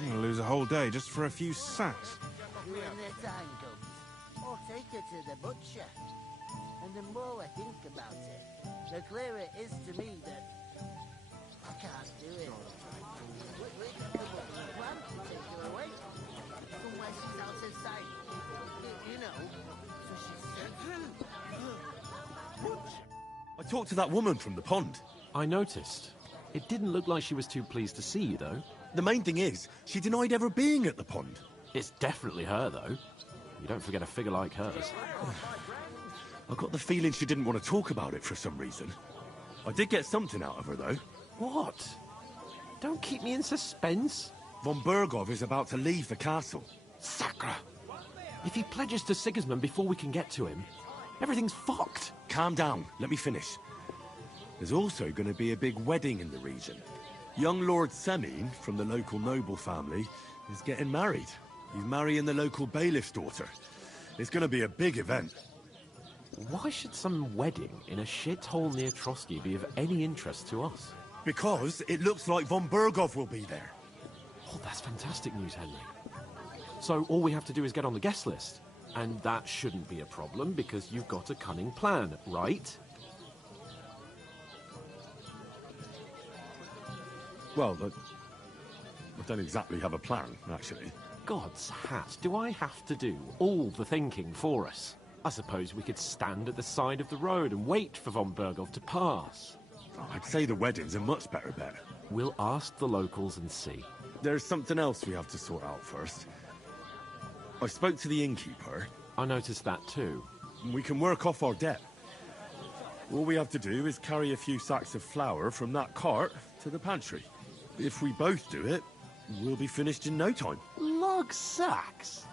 I'm gonna lose a whole day just for a few sacks. When the time comes, I'll take her to the butcher. And the more I think about it, the clearer it is to me that I can't do it. We can come up with a plan to take her away. Somewhere she's out of sight. You know, so she said. I talked to that woman from the pond. I noticed. It didn't look like she was too pleased to see you, though. The main thing is, she denied ever being at the pond. It's definitely her, though. You don't forget a figure like hers. I got the feeling she didn't want to talk about it for some reason. I did get something out of her, though. What? Don't keep me in suspense. Von Bergov is about to leave the castle. Sacre! If he pledges to Sigismund before we can get to him, everything's fucked. Calm down, let me finish. There's also going to be a big wedding in the region. Young Lord Semin, from the local noble family, is getting married. He's marrying the local bailiff's daughter. It's going to be a big event. Why should some wedding in a shithole near Trotsky be of any interest to us? Because it looks like Von Bergov will be there. Oh, that's fantastic news, Henry. So all we have to do is get on the guest list. And that shouldn't be a problem because you've got a cunning plan, right? Well, I don't exactly have a plan, actually. God's hat, do I have to do all the thinking for us? I suppose we could stand at the side of the road and wait for Von Bergov to pass. I'd say the wedding's a much better bet. We'll ask the locals and see. There's something else we have to sort out first. I spoke to the innkeeper. I noticed that too. We can work off our debt. All we have to do is carry a few sacks of flour from that cart to the pantry. If we both do it, we'll be finished in no time. Lug sacks?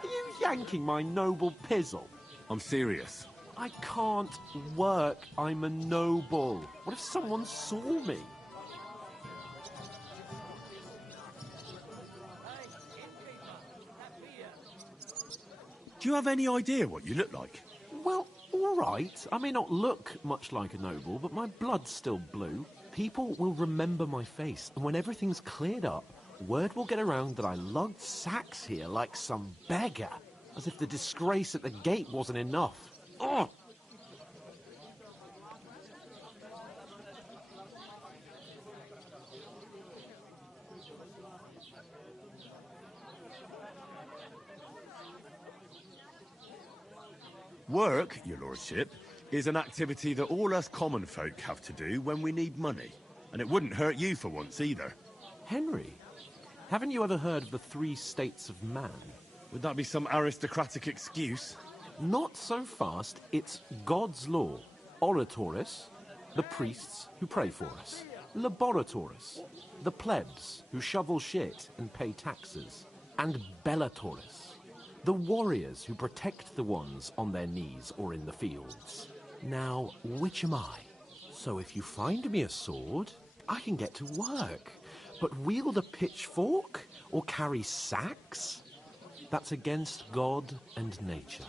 Are you yanking my noble pizzle? I'm serious. I can't work. I'm a noble. What if someone saw me? Do you have any idea what you look like? Well, all right. I may not look much like a noble, but my blood's still blue. People will remember my face, and when everything's cleared up, word will get around that I lugged sacks here like some beggar, as if the disgrace at the gate wasn't enough. Ugh! Work, your lordship, is an activity that all us common folk have to do when we need money. And it wouldn't hurt you for once either. Henry, haven't you ever heard of the 3 states of man? Would that be some aristocratic excuse? Not so fast. It's God's law. Oratoris, the priests who pray for us. Laboratoris, the plebs who shovel shit and pay taxes. And Bellatoris, the warriors who protect the ones on their knees or in the fields. Now, which am I? So if you find me a sword, I can get to work. But wield a pitchfork or carry sacks? That's against God and nature.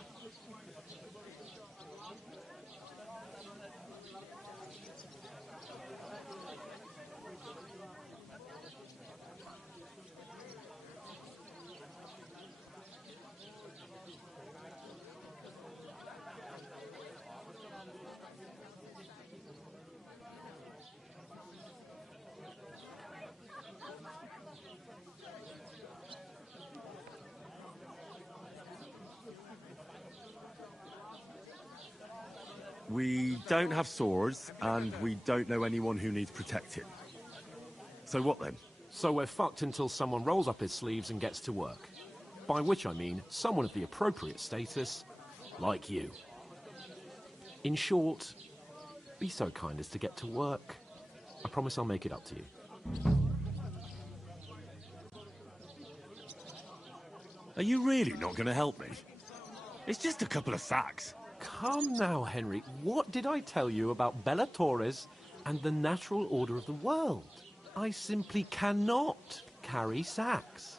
We don't have swords, and we don't know anyone who needs protecting. So what then? So we're fucked until someone rolls up his sleeves and gets to work. By which I mean someone of the appropriate status, like you. In short, be so kind as to get to work. I promise I'll make it up to you. Are you really not going to help me? It's just a couple of sacks. Come now, Henry. What did I tell you about Bellatoris and the natural order of the world? I simply cannot carry sacks.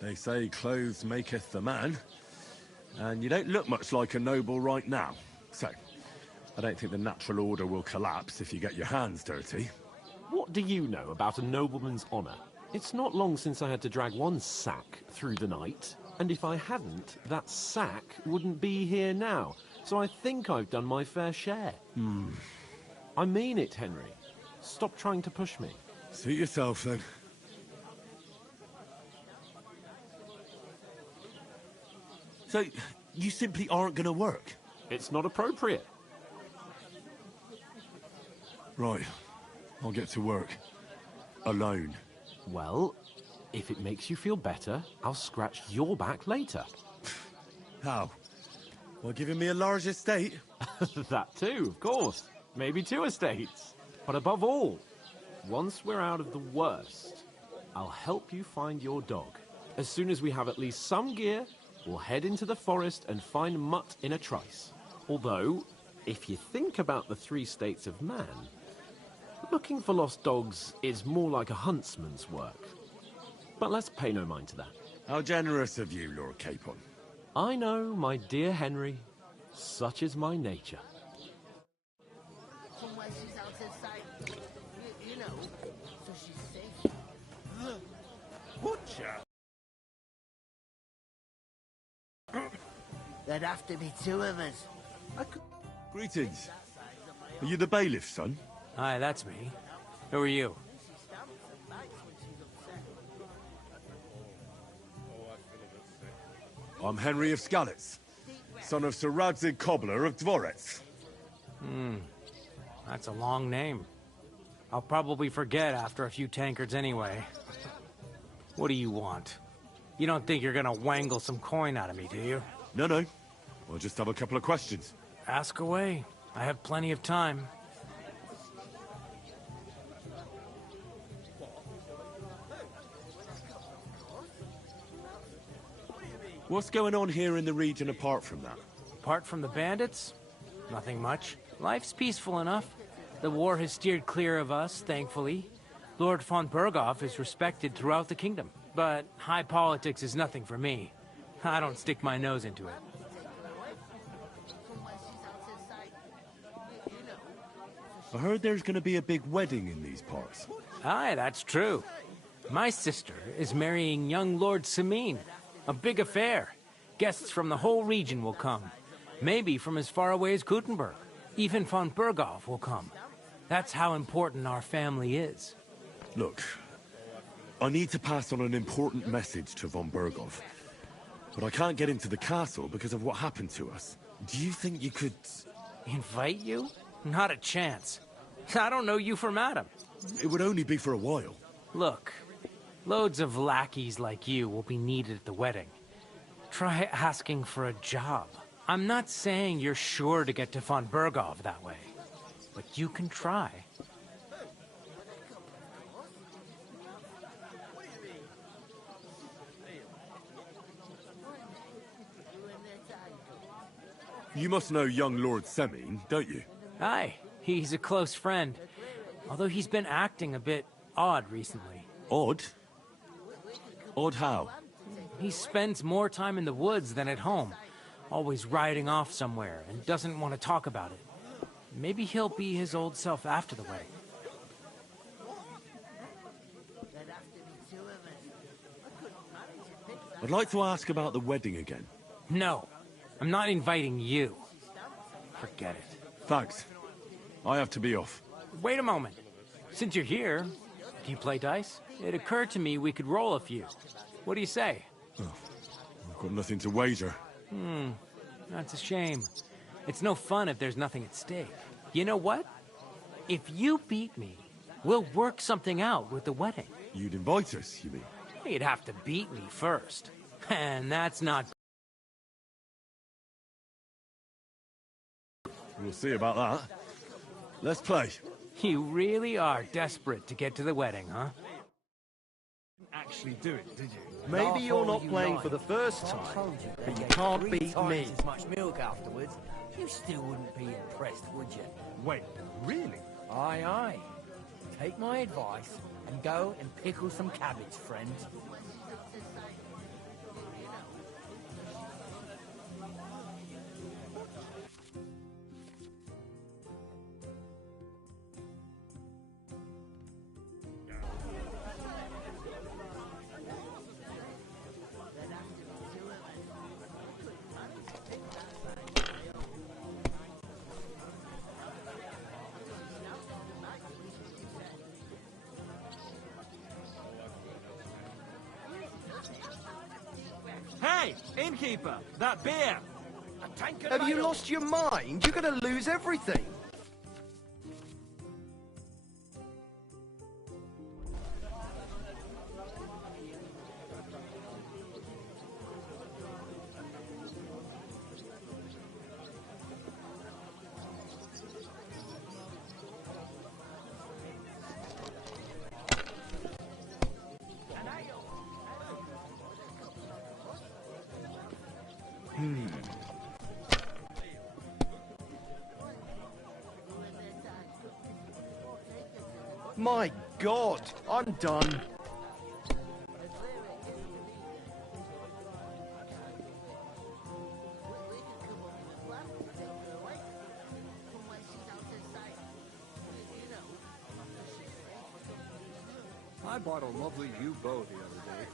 They say clothes maketh the man, and you don't look much like a noble right now. So, I don't think the natural order will collapse if you get your hands dirty. What do you know about a nobleman's honor? It's not long since I had to drag one sack through the night, and if I hadn't, that sack wouldn't be here now. So I think I've done my fair share. I mean it, Henry. Stop trying to push me. Suit yourself, then. So, you simply aren't going to work? It's not appropriate. Right. I'll get to work. Alone. Well, if it makes you feel better, I'll scratch your back later. How? Well, giving me a large estate? That too, of course. Maybe 2 estates. But above all, once we're out of the worst, I'll help you find your dog. As soon as we have at least some gear, we'll head into the forest and find Mutt in a trice. Although, if you think about the 3 states of man, looking for lost dogs is more like a huntsman's work. But let's pay no mind to that. How generous of you, Lord Capon. I know, my dear Henry. Such is my nature. Somewhere she's out of sight. You know, so she's safe. Butcher! There'd have to be 2 of us. Greetings. Are you the bailiff's son? Hi, that's me. Who are you? I'm Henry of Skalitz, son of Sir Radzig Cobbler of Dvorets. That's a long name. I'll probably forget after a few tankards anyway. What do you want? You don't think you're gonna wangle some coin out of me, do you? No. I'll just have a couple of questions. Ask away. I have plenty of time. What's going on here in the region apart from that? Apart from the bandits, nothing much. Life's peaceful enough. The war has steered clear of us, thankfully. Lord von Berghoff is respected throughout the kingdom. But high politics is nothing for me. I don't stick my nose into it. I heard there's going to be a big wedding in these parts. Aye, that's true. My sister is marrying young Lord Samine. A big affair. Guests from the whole region will come. Maybe from as far away as Gutenberg. Even von Berghoff will come. That's how important our family is. Look, I need to pass on an important message to von Berghoff. But I can't get into the castle because of what happened to us. Do you think you could... Invite you? Not a chance. I don't know you from Adam. It would only be for a while. Look, loads of lackeys like you will be needed at the wedding. Try asking for a job. I'm not saying you're sure to get to von Berghoff that way, but you can try. You must know young Lord Semine, don't you? Aye, he's a close friend. Although he's been acting a bit odd recently. Odd? Odd how? He spends more time in the woods than at home. Always riding off somewhere and doesn't want to talk about it. Maybe he'll be his old self after the wedding. I'd like to ask about the wedding again. No, I'm not inviting you. Forget it. Thanks. I have to be off. Wait a moment. Since you're here, do you play dice? It occurred to me we could roll a few. What do you say? I've got nothing to wager. That's a shame. It's no fun if there's nothing at stake. You know what? If you beat me, we'll work something out with the wedding. You'd invite us, you mean? You'd have to beat me first. And that's not... We'll see about that. Let's play. You really are desperate to get to the wedding, huh? Actually do it, did you? Maybe you're not playing for the first time, but you can't beat me. As much milk afterwards, you still wouldn't be impressed, would you? Wait, really? Aye, aye. Take my advice and go and pickle some cabbage, friend. Hey, innkeeper, that beer! Have you lost your mind? You're gonna lose everything. My God, I'm done. I bought a lovely U-boat the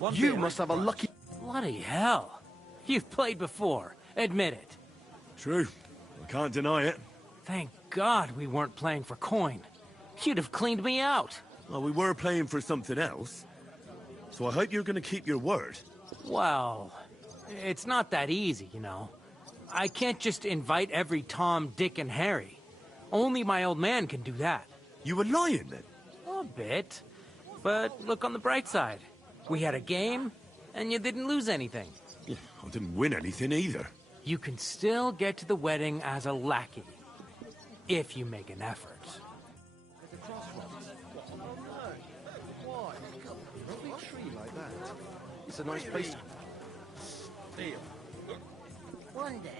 other day. You must have a lucky... Bloody hell. You've played before. Admit it. True. I can't deny it. Thank God we weren't playing for coin. You'd have cleaned me out. Well, we were playing for something else. So I hope you're going to keep your word. Well, it's not that easy, you know. I can't just invite every Tom, Dick, and Harry. Only my old man can do that. You were lying then? A bit. But look on the bright side. We had a game, and you didn't lose anything. Yeah, I didn't win anything either. You can still get to the wedding as a lackey. If you make an effort. Why? A big tree like that. It's a nice place. One day,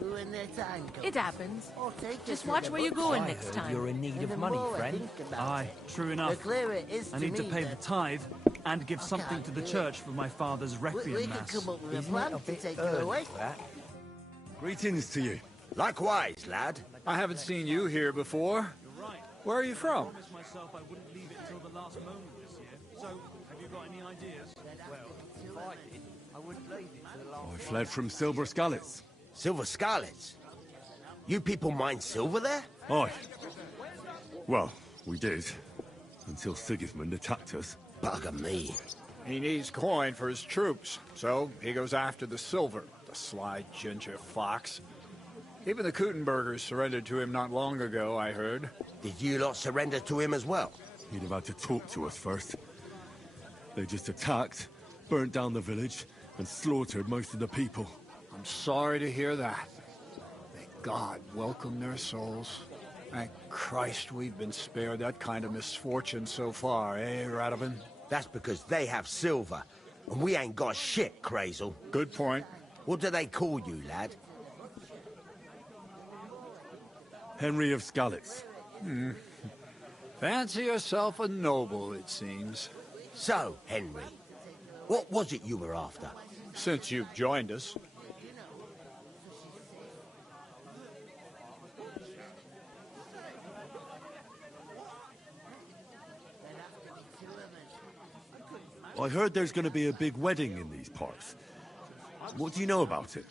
when their time comes, It happens. I'll take her Just to watch the where you're butcher. going I next heard time. you're in need And of the money, more I friend. think about Aye, true the enough. clearer it is I to need to me pay the that tithe and give something to the church for my father's we requiem could mass. come up with a Isn't plan it a to bit take her early away. for that? Greetings to you. Likewise, lad. I haven't seen you here before. Where are you from? I promised myself I wouldn't leave it until the last moment this year. So, have you got any ideas? I fled from Silver Scalets. Silver Scarlets. You people mine silver there? Aye. Well, we did. Until Sigismund attacked us. Bugger me. He needs coin for his troops, so he goes after the silver, the sly ginger fox. Even the Kuttenbergers surrendered to him not long ago, I heard. Did you lot surrender to him as well? He'd have had to talk to us first. They just attacked, burnt down the village, and slaughtered most of the people. I'm sorry to hear that. May God welcome their souls. Thank Christ we've been spared that kind of misfortune so far, eh, Radovan? That's because they have silver, and we ain't got shit, Crazel. Good point. What do they call you, lad? Henry of Scalets. Fancy yourself a noble, it seems. So, Henry, what was it you were after? Since you've joined us. I heard there's going to be a big wedding in these parts. What do you know about it?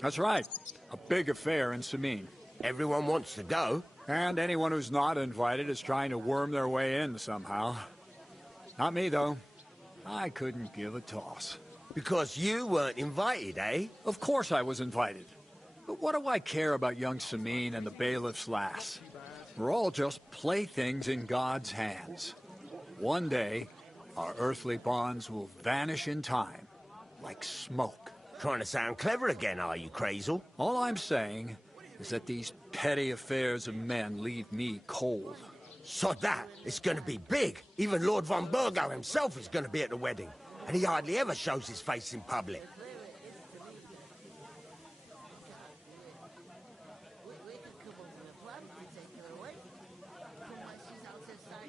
That's right. A big affair in Sameen. Everyone wants to go. And anyone who's not invited is trying to worm their way in somehow. Not me, though. I couldn't give a toss. Because you weren't invited, eh? Of course I was invited. But what do I care about young Sameen and the bailiff's lass? We're all just playthings in God's hands. One day, our earthly bonds will vanish in time, like smoke. Trying to sound clever again, are you, Crazel? All I'm saying is that these petty affairs of men leave me cold. Sod that. It's going to be big. Even Lord von Burgo himself is going to be at the wedding. And he hardly ever shows his face in public.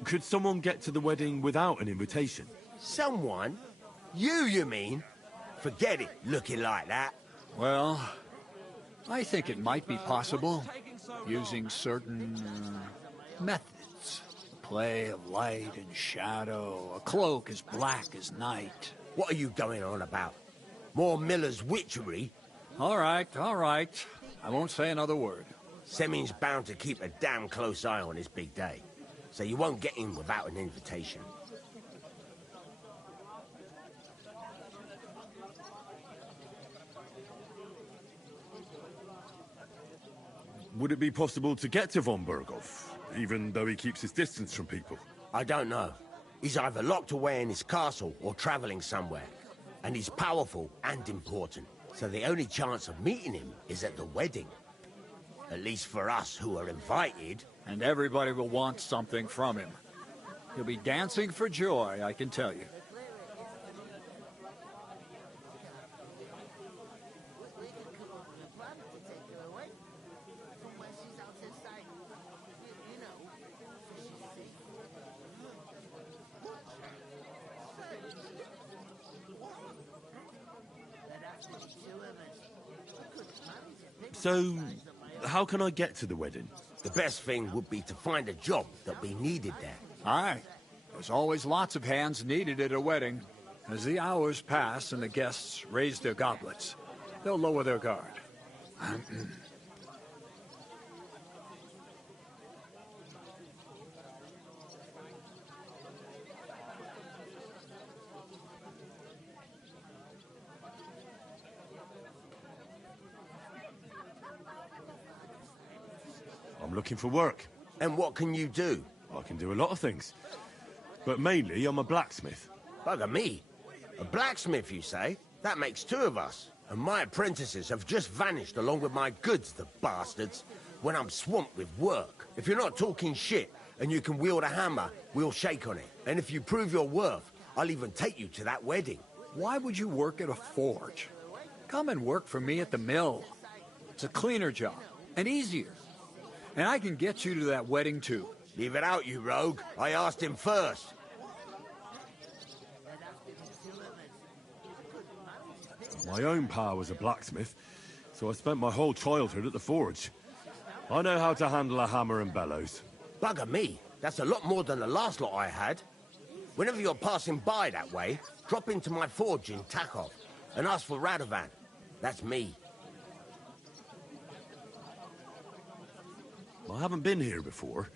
Could someone get to the wedding without an invitation? Someone? You mean? Forget it, looking like that. Well, I think it might be possible, using certain methods. A play of light and shadow, a cloak as black as night. What are you going on about? More Miller's witchery? All right. I won't say another word. Semin's bound to keep a damn close eye on his big day. So you won't get in without an invitation. would it be possible to get to von Berghoff, even though he keeps his distance from people? I don't know. He's either locked away in his castle or traveling somewhere. And he's powerful and important. So the only chance of meeting him is at the wedding. At least for us who are invited. And everybody will want something from him. He'll be dancing for joy, I can tell you. We can come up with a plan to take her away from where she's out of sight. You know, so she's safe. There'd have to be two of us. I couldn't manage it. Pick So, size on my own. how can I get to the wedding? The best thing would be to find a job that we needed there. Aye. There's always lots of hands needed at a wedding. As the hours pass and the guests raise their goblets, they'll lower their guard. I'm looking for work. And what can you do? I can do a lot of things. But mainly, I'm a blacksmith. Bugger me. A blacksmith, you say? That makes two of us. And my apprentices have just vanished along with my goods, the bastards. When I'm swamped with work. If you're not talking shit and you can wield a hammer, we'll shake on it. And if you prove your worth, I'll even take you to that wedding. Why would you work at a forge? Come and work for me at the mill. It's a cleaner job, and easier. And I can get you to that wedding, too. Leave it out, you rogue. I asked him first. There'd have to be two of us. I couldn't manage it. Pick My own pa was a blacksmith, so I spent my whole childhood at the forge. I know how to handle a hammer and bellows. Bugger me. That's a lot more than the last lot I had. Whenever you're passing by that way, drop into my forge in Takov and ask for Radovan. That's me. I haven't been here before,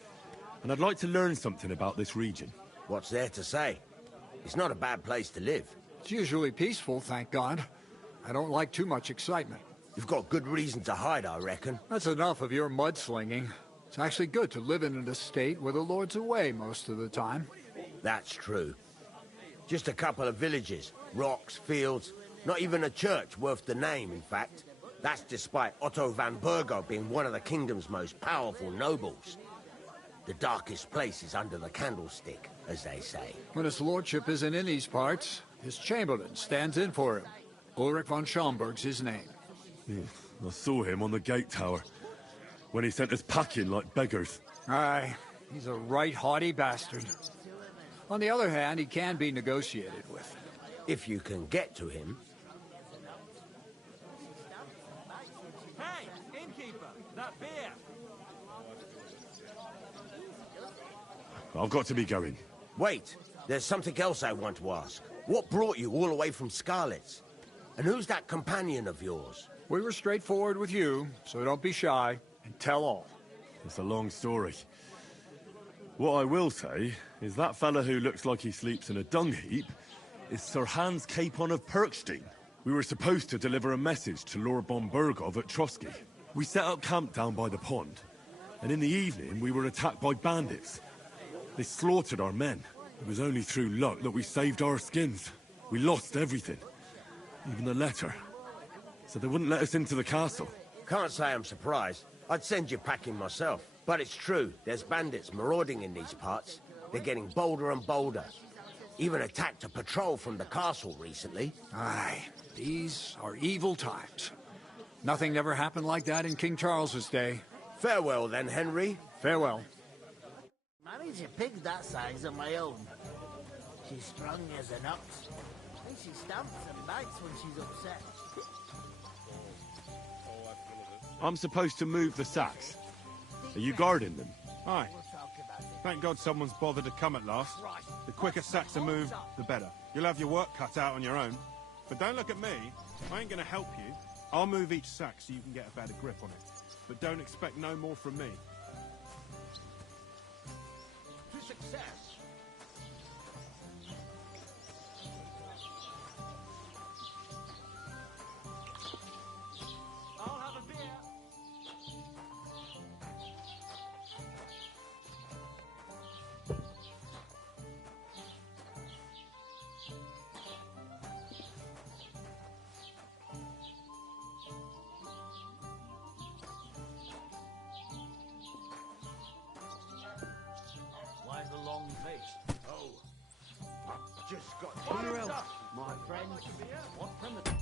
and I'd like to learn something about this region. What's there to say? It's not a bad place to live. It's usually peaceful, thank God. I don't like too much excitement. You've got good reason to hide, I reckon. That's enough of your mudslinging. It's actually good to live in an estate where the Lord's away most of the time. That's true. Just a couple of villages, rocks, fields, not even a church worth the name, in fact. That's despite Otto van Burgo being one of the kingdom's most powerful nobles. The darkest place is under the candlestick, as they say. When his lordship isn't in these parts, his chamberlain stands in for him. Ulrich von Schaumburg's his name. I saw him on the gate tower, when he sent us packing like beggars. Aye, he's a right haughty bastard. On the other hand, he can be negotiated with. If you can get to him. Hey, innkeeper, that beer. I've got to be going. Wait, there's something else I want to ask. What brought you all the way from Scarlet's? And who's that companion of yours? We were straightforward with you, so don't be shy, and tell all. It's a long story. What I will say is that fella who looks like he sleeps in a dung heap is Sir Hans Capon of Perkstein. We were supposed to deliver a message to Lord von Bergov at Trotsky. We set up camp down by the pond, and in the evening we were attacked by bandits. They slaughtered our men. It was only through luck that we saved our skins. We lost everything, even the letter. So they wouldn't let us into the castle. Can't say I'm surprised. I'd send you packing myself. But it's true, there's bandits marauding in these parts. They're getting bolder and bolder. Even attacked a patrol from the castle recently. Aye, these are evil times. Nothing ever happened like that in King Charles's day. Farewell then, Henry. Farewell. Manage a pig that size on my own. She's strong as an ox. And she stamps and bites when she's upset. I'm supposed to move the sacks. Are you guarding them? Aye. We'll talk about it. Thank God someone's bothered to come at last. The quicker sacks are moved, the better. You'll have your work cut out on your own. But don't look at me. I ain't gonna help you. I'll move each sack so you can get a better grip on it. But don't expect no more from me. To success. I'll have a beer. just got Where else, my friend? What from the...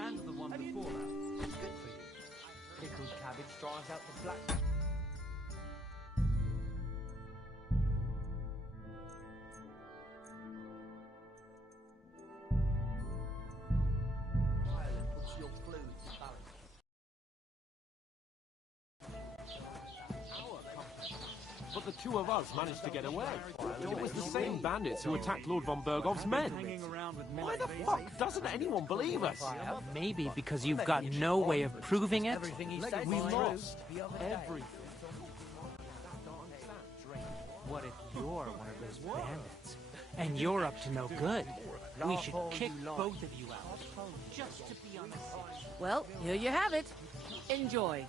And the one before that. Good for you. Pickled cabbage drives out the black... Ireland puts your fluids in balance. But the two of us managed to get away. It was the same bandits who attacked Lord von Bergov's men. Hanging around with Why the fuck doesn't anyone believe us? Maybe because you've got no way of proving it. Everything he said We was lost true the other day. everything. What if you're one of those bandits? And you're up to no good. We should kick both of you out. Just to be on the safe. Well, here you have it. Enjoy.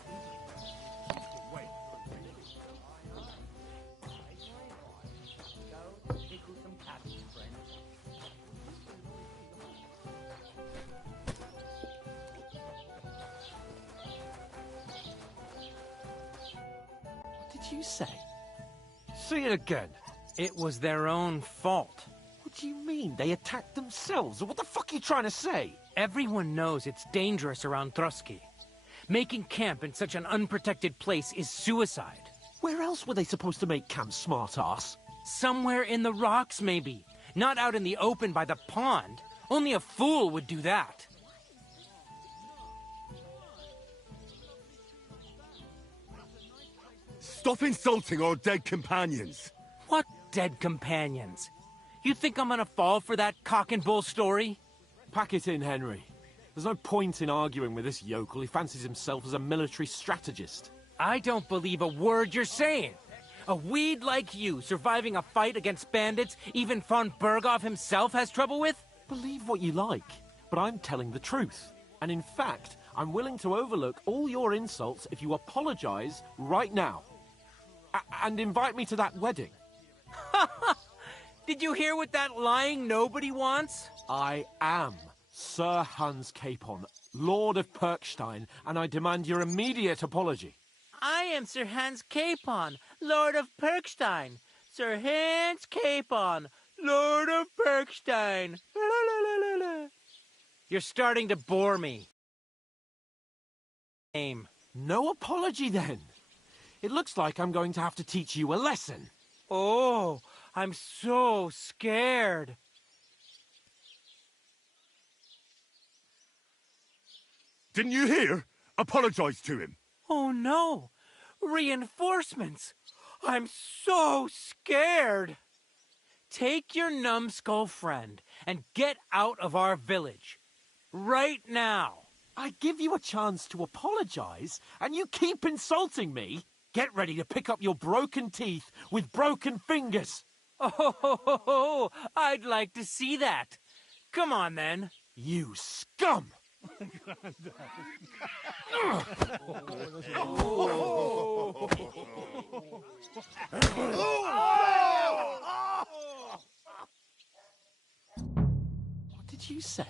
Pickle some cabbage, friend. What did you say? Say it again. It was their own fault. What do you mean? They attacked themselves? What the fuck are you trying to say? Everyone knows it's dangerous around Trotsky. Making camp in such an unprotected place is suicide. Where else were they supposed to make camp, smart-ass? Somewhere in the rocks, maybe. Not out in the open by the pond. Only a fool would do that. Stop insulting our dead companions. What dead companions? You think I'm gonna fall for that cock and bull story? Pack it in, Henry. There's no point in arguing with this yokel. He fancies himself as a military strategist. I don't believe a word you're saying. A weed like you surviving a fight against bandits even von Berghoff himself has trouble with? Believe what you like, but I'm telling the truth. And in fact, I'm willing to overlook all your insults if you apologize right now. And invite me to that wedding. Did you hear what that lying nobody wants? I am Sir Hans Capon, Lord of Perkstein, and I demand your immediate apology. I am Sir Hans Capon, Lord of Perkstein. Sir Hans Capon, Lord of Perkstein. La, la, la, la, la. You're starting to bore me. Name. No apology, then. It looks like I'm going to have to teach you a lesson. Oh, I'm so scared. Didn't you hear? Apologize to him. Oh no! Reinforcements! I'm so scared! Take your numbskull friend and get out of our village. Right now! I give you a chance to apologize, and you keep insulting me? Get ready to pick up your broken teeth with broken fingers. Oh, I'd like to see that. Come on, then. You scum! What did you say?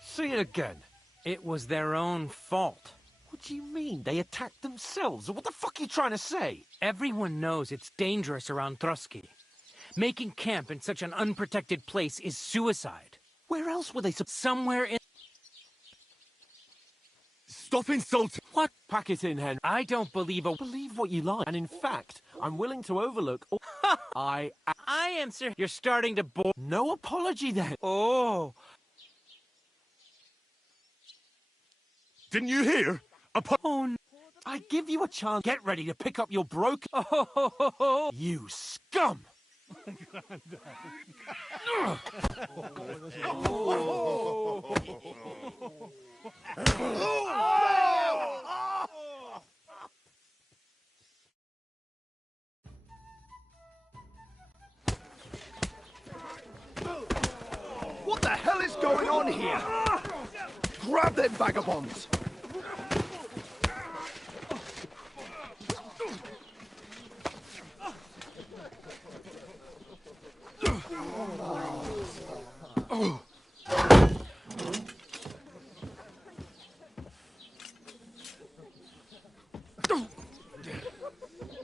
Say it again. It was their own fault. What do you mean? They attacked themselves? What the fuck are you trying to say? Everyone knows it's dangerous around Trotsky. Making camp in such an unprotected place is suicide. Where else were they Somewhere in... Stop insulting. What? Pack it in, Henry. I don't believe a... Believe what you like. And in fact, I'm willing to overlook all... I am, sir. You're starting to bore... No apology, then. Oh. Didn't you hear? Oh, no. I give you a chance. Get ready to pick up your broken... Oh. You scum! What the hell is going on here? Grab them vagabonds!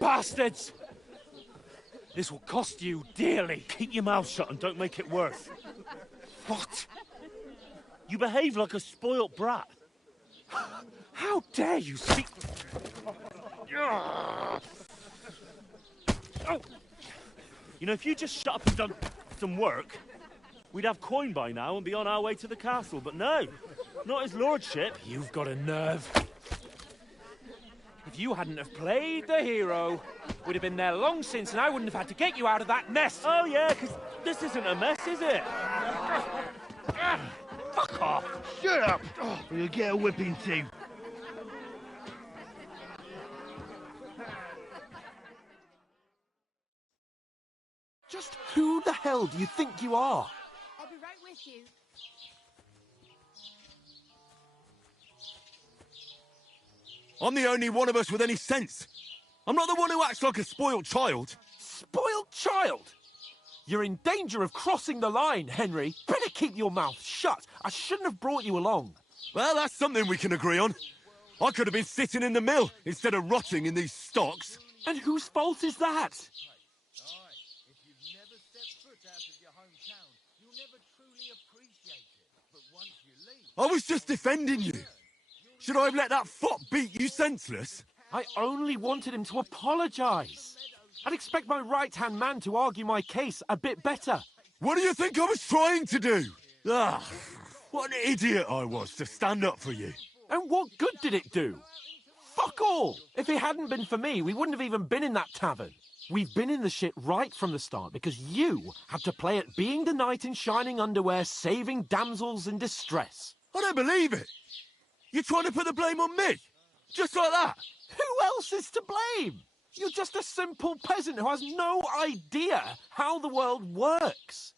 Bastards! This will cost you dearly. Keep your mouth shut and don't make it worse. What? You behave like a spoilt brat. How dare you speak... You know, if you just shut up and done some work, we'd have coin by now and be on our way to the castle. But no, not his lordship. You've got a nerve. If you hadn't have played the hero, we'd have been there long since and I wouldn't have had to get you out of that mess. Oh, yeah, because this isn't a mess, is it? Fuck off. Shut up, or you'll get a whipping too. Just who the hell do you think you are? I'll be right with you. I'm the only one of us with any sense. I'm not the one who acts like a spoilt child. Spoiled child? You're in danger of crossing the line, Henry. Better keep your mouth shut. I shouldn't have brought you along. Well, that's something we can agree on. I could have been sitting in the mill instead of rotting in these stocks. And whose fault is that? If you've never stepped foot out of your hometown, you'll never truly appreciate it. But once you leave... I was just defending you. Should I have let that fop beat you senseless? I only wanted him to apologise. I'd expect my right-hand man to argue my case a bit better. What do you think I was trying to do? Ah, what an idiot I was to stand up for you. And what good did it do? Fuck all! If it hadn't been for me, we wouldn't have even been in that tavern. We've been in the shit right from the start because you had to play at being the knight in shining underwear, saving damsels in distress. I don't believe it. You're trying to put the blame on me? Just like that? Who else is to blame? You're just a simple peasant who has no idea how the world works.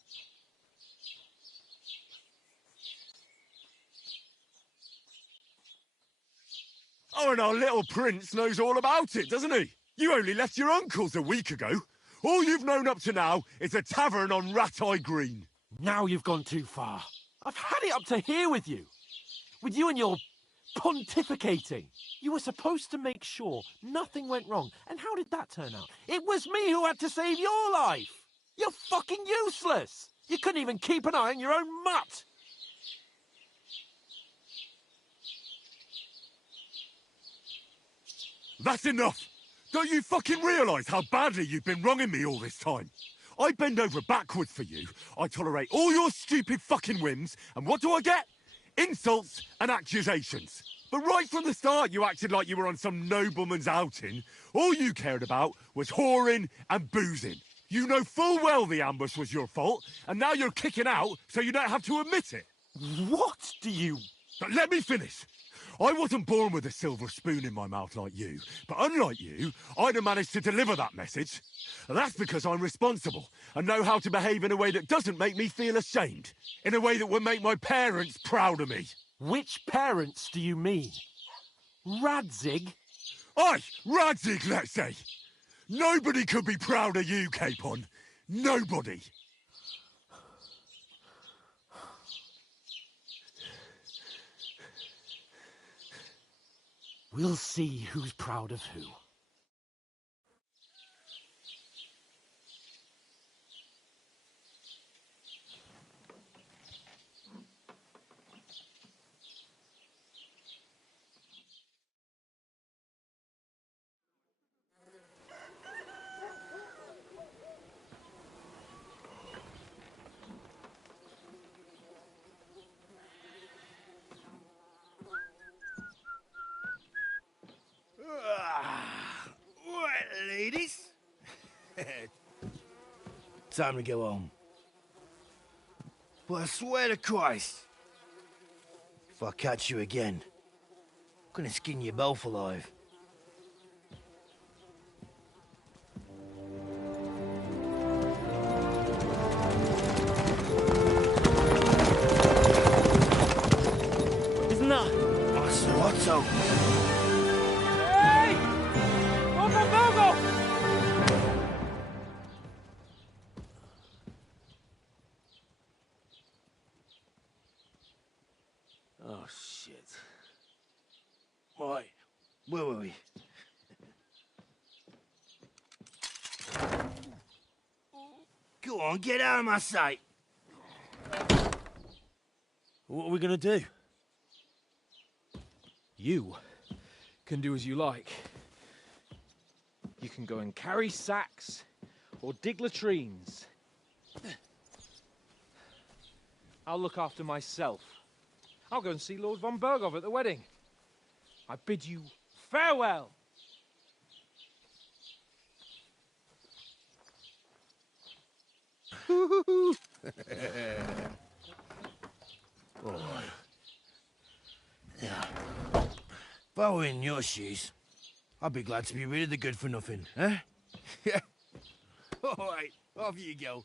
Oh, and our little prince knows all about it, doesn't he? You only left your uncle's a week ago. All you've known up to now is a tavern on Rat-Eye Green. Now you've gone too far. I've had it up to here with you. With you and your pontificating. You were supposed to make sure nothing went wrong. And how did that turn out? It was me who had to save your life. You're fucking useless. You couldn't even keep an eye on your own mutt. That's enough. Don't you fucking realise how badly you've been wronging me all this time? I bend over backwards for you. I tolerate all your stupid fucking whims. And what do I get? Insults and accusations. But right from the start, you acted like you were on some nobleman's outing. All you cared about was whoring and boozing. You know full well the ambush was your fault, and now you're kicking out so you don't have to admit it. What do you... But let me finish. I wasn't born with a silver spoon in my mouth like you, but unlike you, I'd have managed to deliver that message. That's because I'm responsible and know how to behave in a way that doesn't make me feel ashamed, in a way that would make my parents proud of me. Which parents do you mean? Radzig? Aye, Radzig, let's say. Nobody could be proud of you, Capon. Nobody. We'll see who's proud of who. Time to go home. But I swear to Christ, if I catch you again, I'm gonna skin you both alive. Isn't that? Ocelotto! Hey! Open Bogo! Oh, shit. Right, where were we? Go on, get out of my sight! What are we gonna do? You can do as you like. You can go and carry sacks or dig latrines. I'll look after myself. I'll go and see Lord von Berghoff at the wedding. I bid you farewell. All right. Yeah. If I were in your shoes, I'd be glad to be rid of the good for nothing, eh? Yeah. All right, off you go.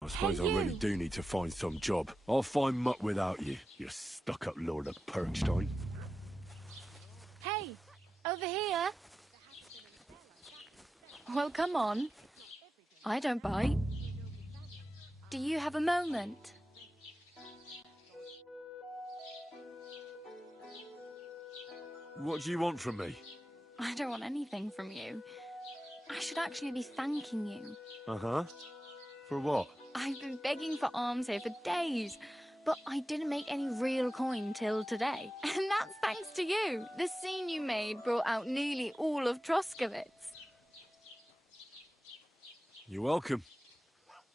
I suppose I really do need to find some job. I'll find muck without you, you stuck-up Lord of Perkstein. Hey, over here. Well, come on. I don't bite. Do you have a moment? What do you want from me? I don't want anything from you. I should actually be thanking you. Uh-huh. For what? I've been begging for alms here for days, but I didn't make any real coin till today. And that's thanks to you. The scene you made brought out nearly all of Troskowitz. You're welcome.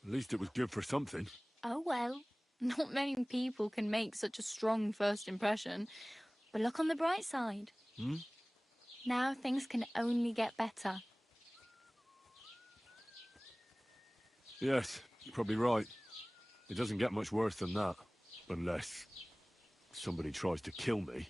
At least it was good for something. Oh well, not many people can make such a strong first impression. But look on the bright side. Hmm? Now things can only get better. Yes, you're probably right. It doesn't get much worse than that. Unless somebody tries to kill me.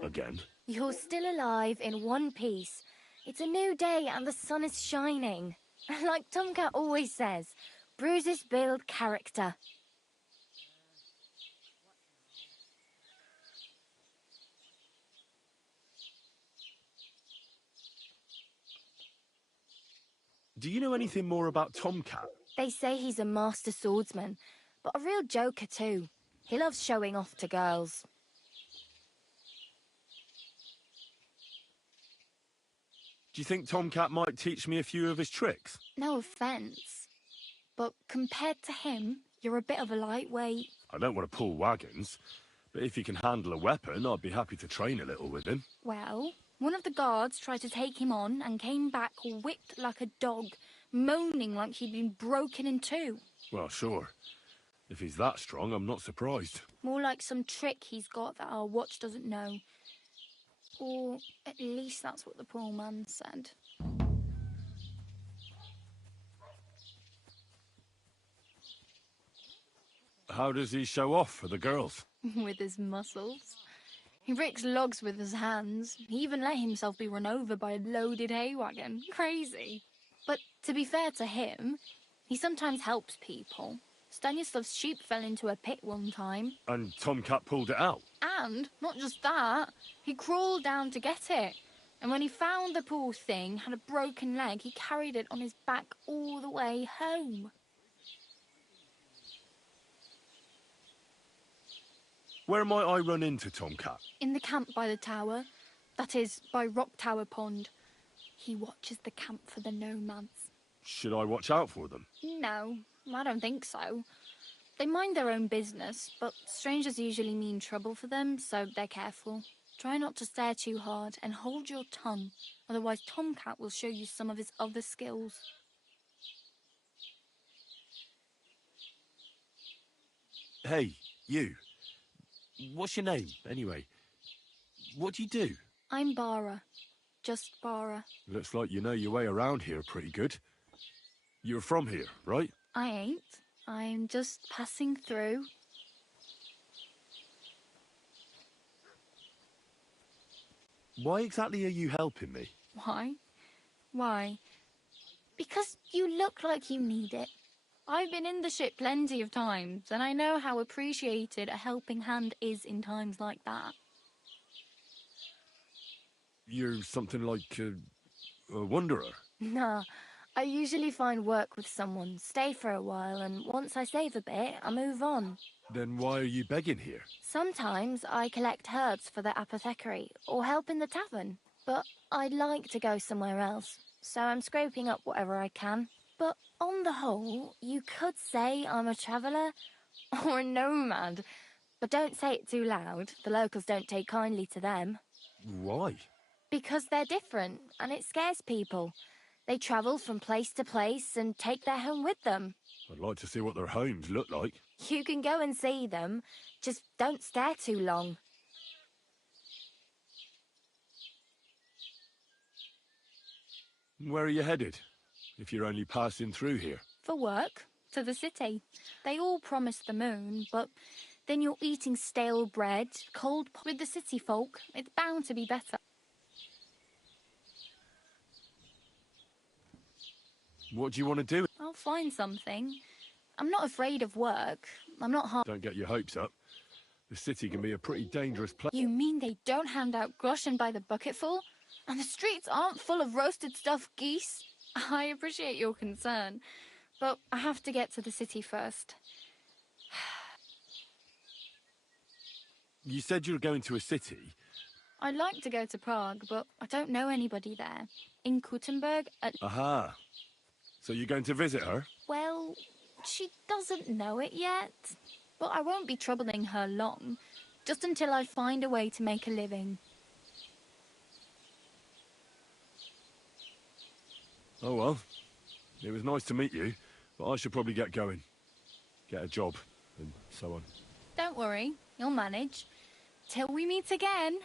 Again. You're still alive in one piece. It's a new day and the sun is shining. Like Tomcat always says, bruises build character. Do you know anything more about Tomcat? They say he's a master swordsman, but a real joker too. He loves showing off to girls. Do you think Tomcat might teach me a few of his tricks? No offence, but compared to him, you're a bit of a lightweight. I don't want to pull wagons, but if he can handle a weapon, I'd be happy to train a little with him. Well, one of the guards tried to take him on and came back whipped like a dog, moaning like he'd been broken in two. Well, sure. If he's that strong, I'm not surprised. More like some trick he's got that our watch doesn't know. Or at least that's what the poor man said. How does he show off for the girls? With his muscles. He breaks logs with his hands. He even let himself be run over by a loaded hay wagon. Crazy. But to be fair to him, he sometimes helps people. Stanislav's sheep fell into a pit one time. And Tomcat pulled it out? And, not just that, he crawled down to get it. And when he found the poor thing had a broken leg, he carried it on his back all the way home. Where might I run into Tomcat? In the camp by the tower. That is, by Rock Tower Pond. He watches the camp for the nomads. Should I watch out for them? No, I don't think so. They mind their own business, but strangers usually mean trouble for them, so they're careful. Try not to stare too hard and hold your tongue, otherwise Tomcat will show you some of his other skills. Hey, you. What's your name, anyway? What do you do? I'm Bara. Just Bara. Looks like you know your way around here pretty good. You're from here, right? I ain't. I'm just passing through. Why exactly are you helping me? Why? Why? Because you look like you need it. I've been in the ship plenty of times, and I know how appreciated a helping hand is in times like that. You're something like a wanderer? Nah, I usually find work with someone, stay for a while, and once I save a bit, I move on. Then why are you begging here? Sometimes I collect herbs for the apothecary, or help in the tavern. But I'd like to go somewhere else, so I'm scraping up whatever I can. But on the whole, you could say I'm a traveller or a nomad. But don't say it too loud. The locals don't take kindly to them. Why? Because they're different, and it scares people. They travel from place to place and take their home with them. I'd like to see what their homes look like. You can go and see them, just don't stare too long. Where are you headed, if you're only passing through here? For work, to the city. They all promise the moon, but then you're eating stale bread, cold with the city folk. It's bound to be better. What do you want to do? I'll find something. I'm not afraid of work. I'm not hard. Don't get your hopes up. The city can be a pretty dangerous place. You mean they don't hand out groschen by the bucketful? And the streets aren't full of roasted stuffed geese? I appreciate your concern, but I have to get to the city first. You said you were going to a city. I'd like to go to Prague, but I don't know anybody there. In Kuttenberg at... Aha. So you're going to visit her? Well, she doesn't know it yet. But I won't be troubling her long, just until I find a way to make a living. Oh well, it was nice to meet you, but I should probably get going. Get a job, and so on. Don't worry, you'll manage. Till we meet again.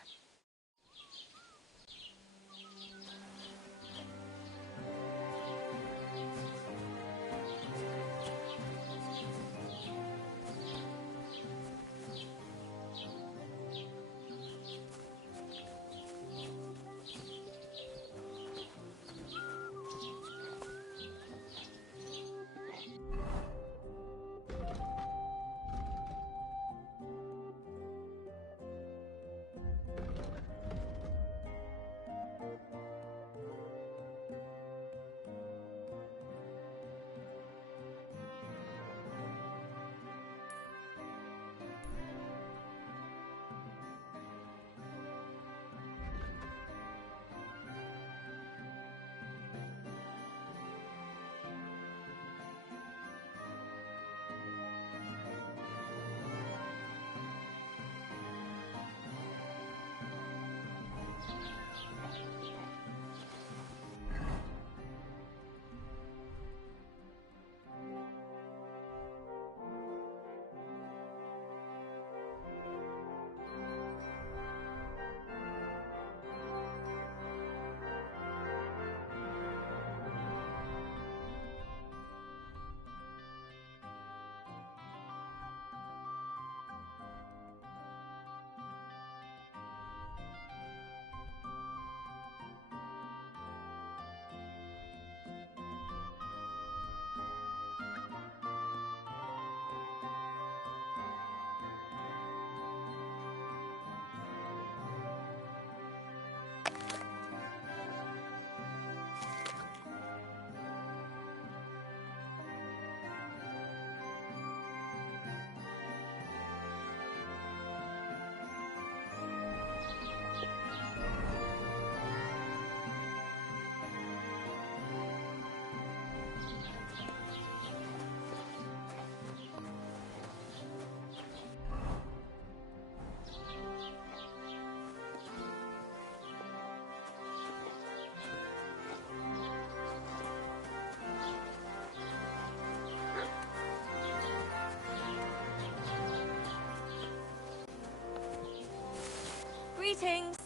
Greetings.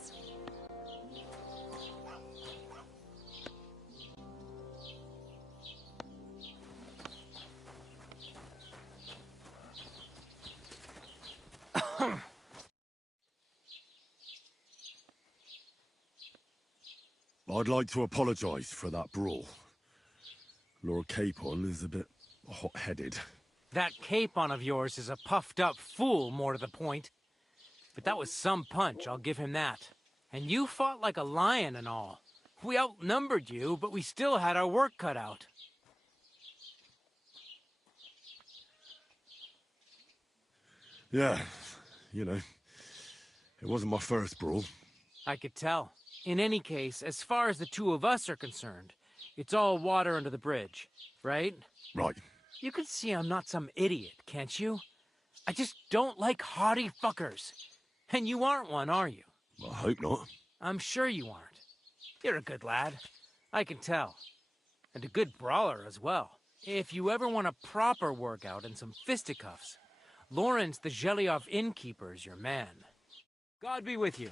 I'd like to apologise for that brawl. Lord Capon is a bit hot-headed. That Capon of yours is a puffed-up fool, more to the point. But that was some punch, I'll give him that. And you fought like a lion and all. We outnumbered you, but we still had our work cut out. Yeah, you know, it wasn't my first brawl. I could tell. In any case, as far as the two of us are concerned, it's all water under the bridge, right? Right. You can see I'm not some idiot, can't you? I just don't like haughty fuckers. And you aren't one, are you? I hope not. I'm sure you aren't. You're a good lad. I can tell. And a good brawler as well. If you ever want a proper workout and some fisticuffs, Lawrence the Zhelyov innkeeper's your man. God be with you.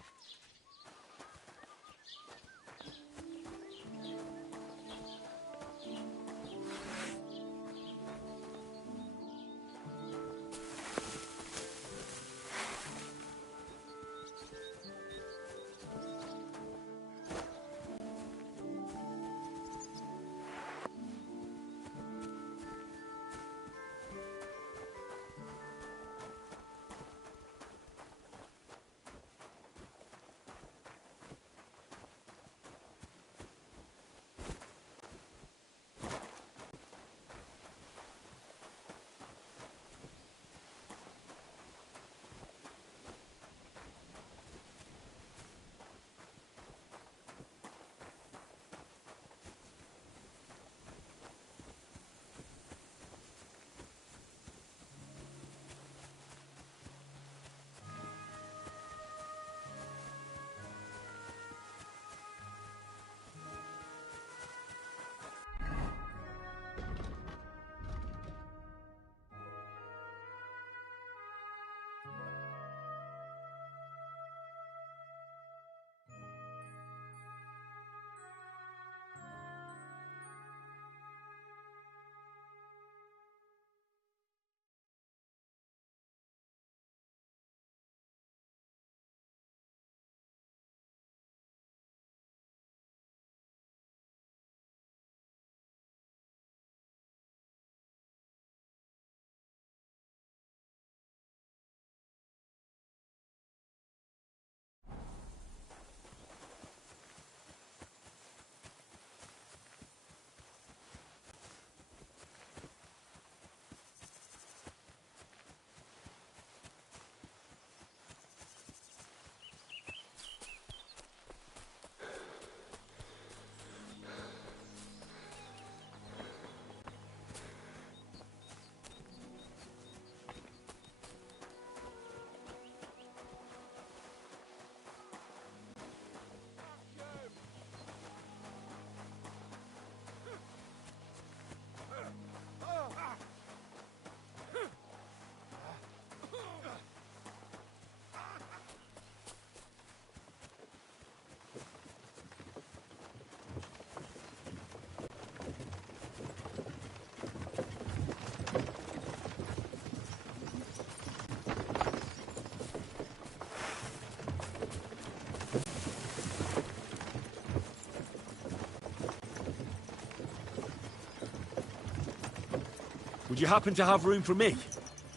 Would you happen to have room for me?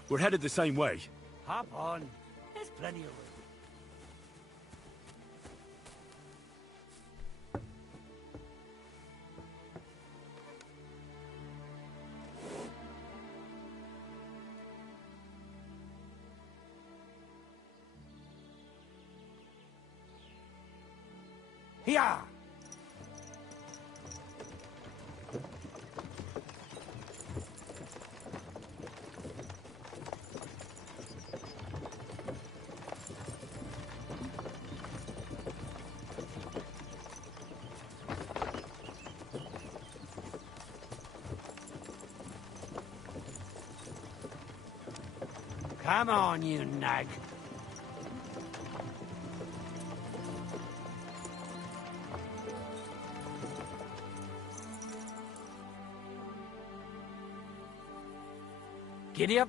We're headed the same way. Hop on. There's plenty of room. Yeah. Come on, you nag. Giddy up.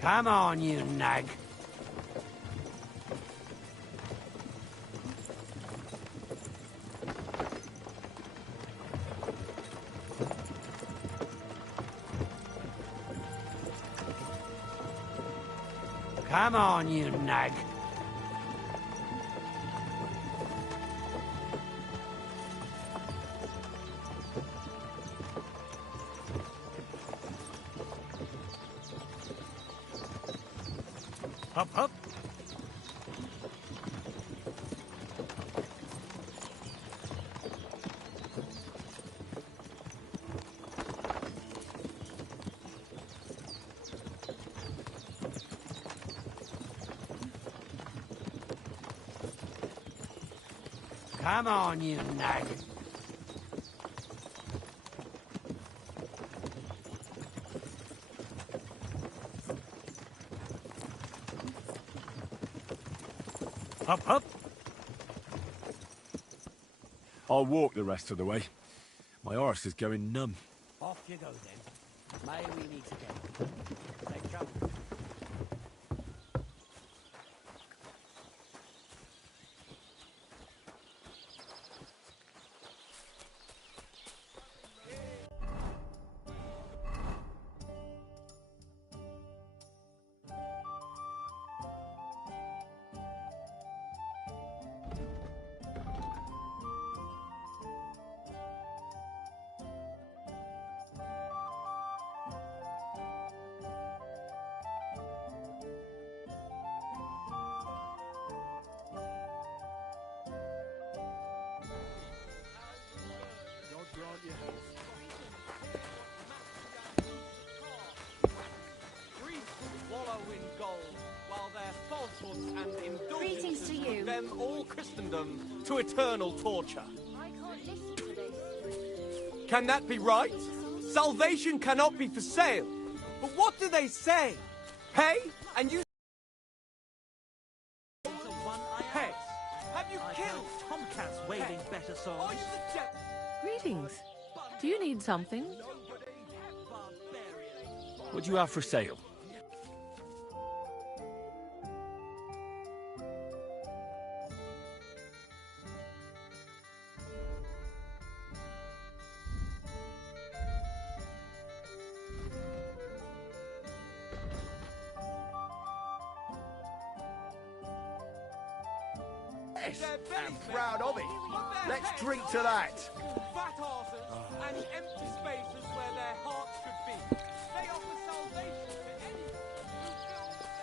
Come on, you nag. Come on, you nag. Up, up. Come on, you nag. Up, up. I'll walk the rest of the way. My arse is going numb. Off you go then. May we meet again. Safe travel. Wallow in gold, while their falsehoods and Greetings indulgences to you. condemn all Christendom to eternal torture. I can't listen to this. Can that be right? Salvation cannot be for sale. But what do they say? Pay, and you... Pay. Have you killed? Tomcats waving better songs. Are you suggest... Greetings. Do you need something? What do you have for sale? Yes, I'm proud of it. Let's drink to that. Fat arses and empty spaces where their hearts should be. They offer salvation to anyone who fills their...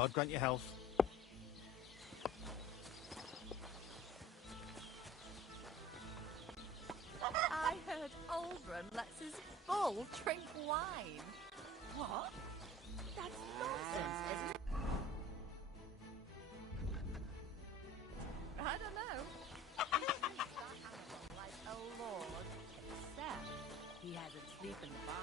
God grant you health. I heard Aldrin lets his bull drink wine. What? That's nonsense, isn't it? I don't know. He treats that animal like a he hasn't sleeping far.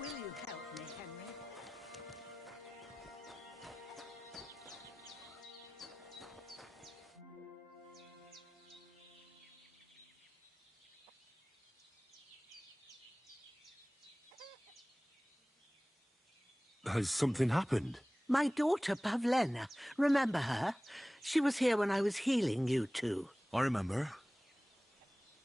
Will you help me, Henry? Has something happened? My daughter, Pavlena. Remember her? She was here when I was healing you two. I remember.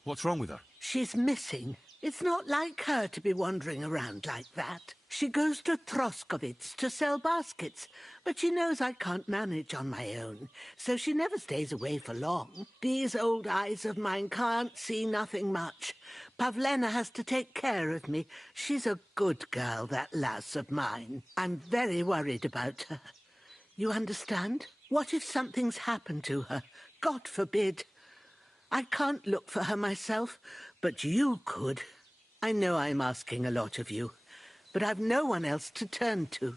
What's wrong with her? She's missing. It's not like her to be wandering around like that. She goes to Troskovitz to sell baskets, but she knows I can't manage on my own, so she never stays away for long. These old eyes of mine can't see nothing much. Pavlena has to take care of me. She's a good girl, that lass of mine. I'm very worried about her. You understand? What if something's happened to her? God forbid. I can't look for her myself, but you could. I know I'm asking a lot of you, but I've no one else to turn to.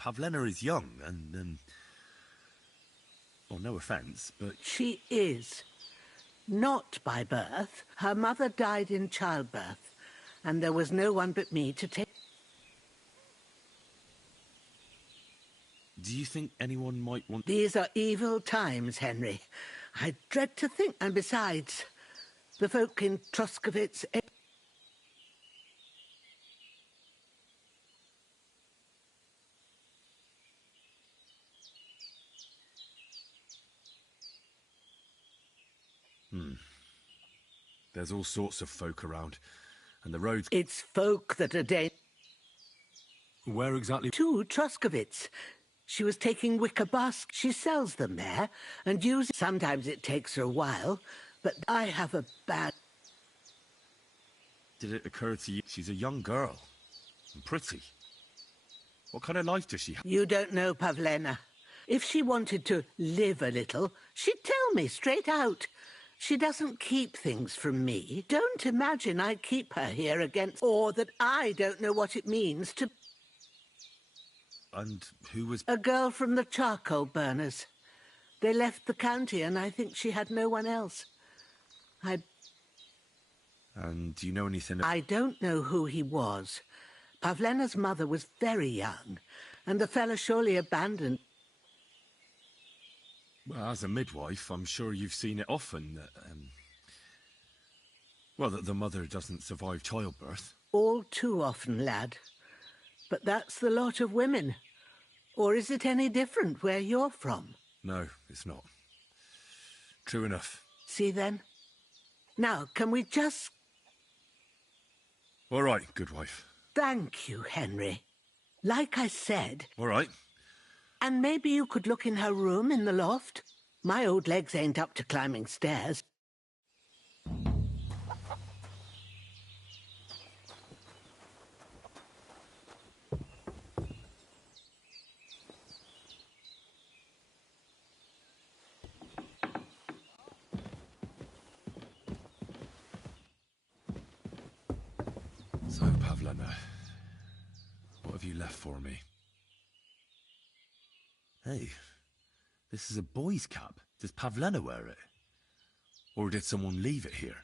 Pavlena is young and, well, no offence, but... She is. Not by birth. Her mother died in childbirth, and there was no one but me to take... Do you think anyone might want... These are evil times, Henry. I dread to think, and besides, the folk in Troskovitz... There's all sorts of folk around, and the roads... It's folk that are Where exactly? To Troskovitz. She was taking wicker baskets. She sells them there, and uses... Sometimes it takes her a while, but I have a bad... Did it occur to you? She's a young girl, and pretty. What kind of life does she have? You don't know Pavlena. If she wanted to live a little, she'd tell me straight out. She doesn't keep things from me. Don't imagine I keep her here against... Or that I don't know what it means to... And who was... A girl from the charcoal burners. They left the county, and I think she had no one else. And do you know anything... I don't know who he was. Pavlena's mother was very young, and the fella surely abandoned... Well, as a midwife, I'm sure you've seen it often that, well, that the mother doesn't survive childbirth. All too often, lad. But that's the lot of women. Or is it any different where you're from? No, it's not. True enough. See then? Now, can we just... All right, good wife. Thank you, Henry. Like I said... All right. And maybe you could look in her room in the loft? My old legs ain't up to climbing stairs. So, Pavlena, what have you left for me? Hey, this is a boy's cap. Does Pavlena wear it? Or did someone leave it here?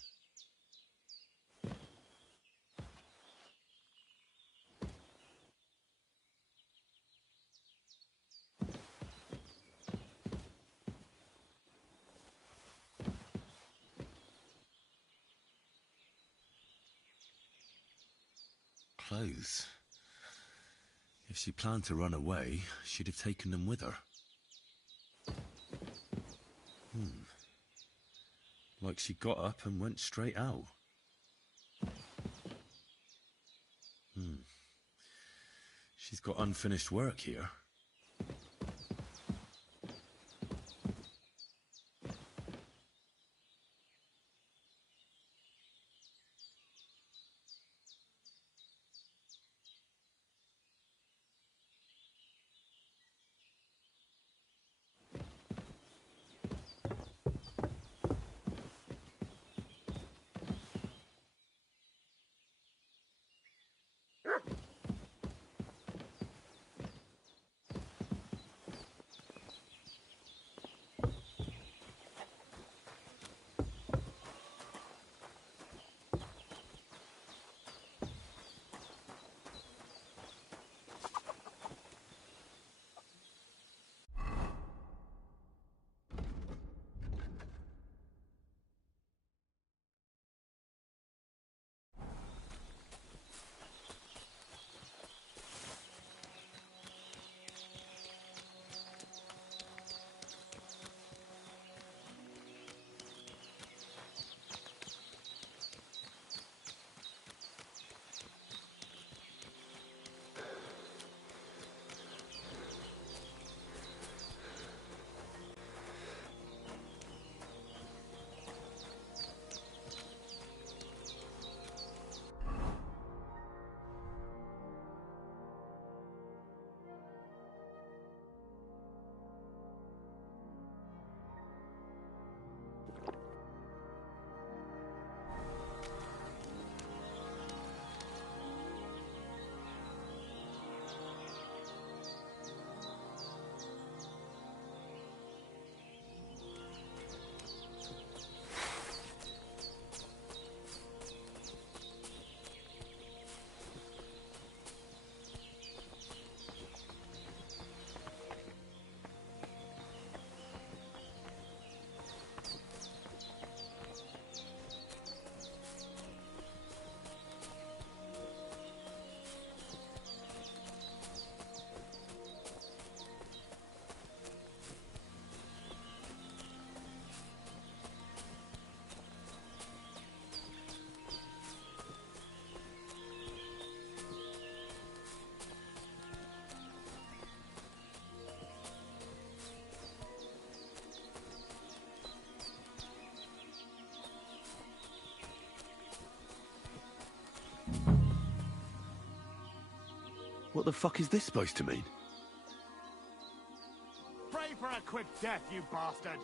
Clothes. If she planned to run away, she'd have taken them with her. Like she got up and went straight out. She's got unfinished work here. What the fuck is this supposed to mean? Pray for a quick death, you bastard!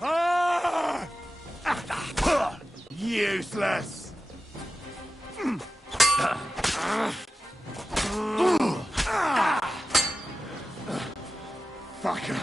Ah! Useless! Fucker!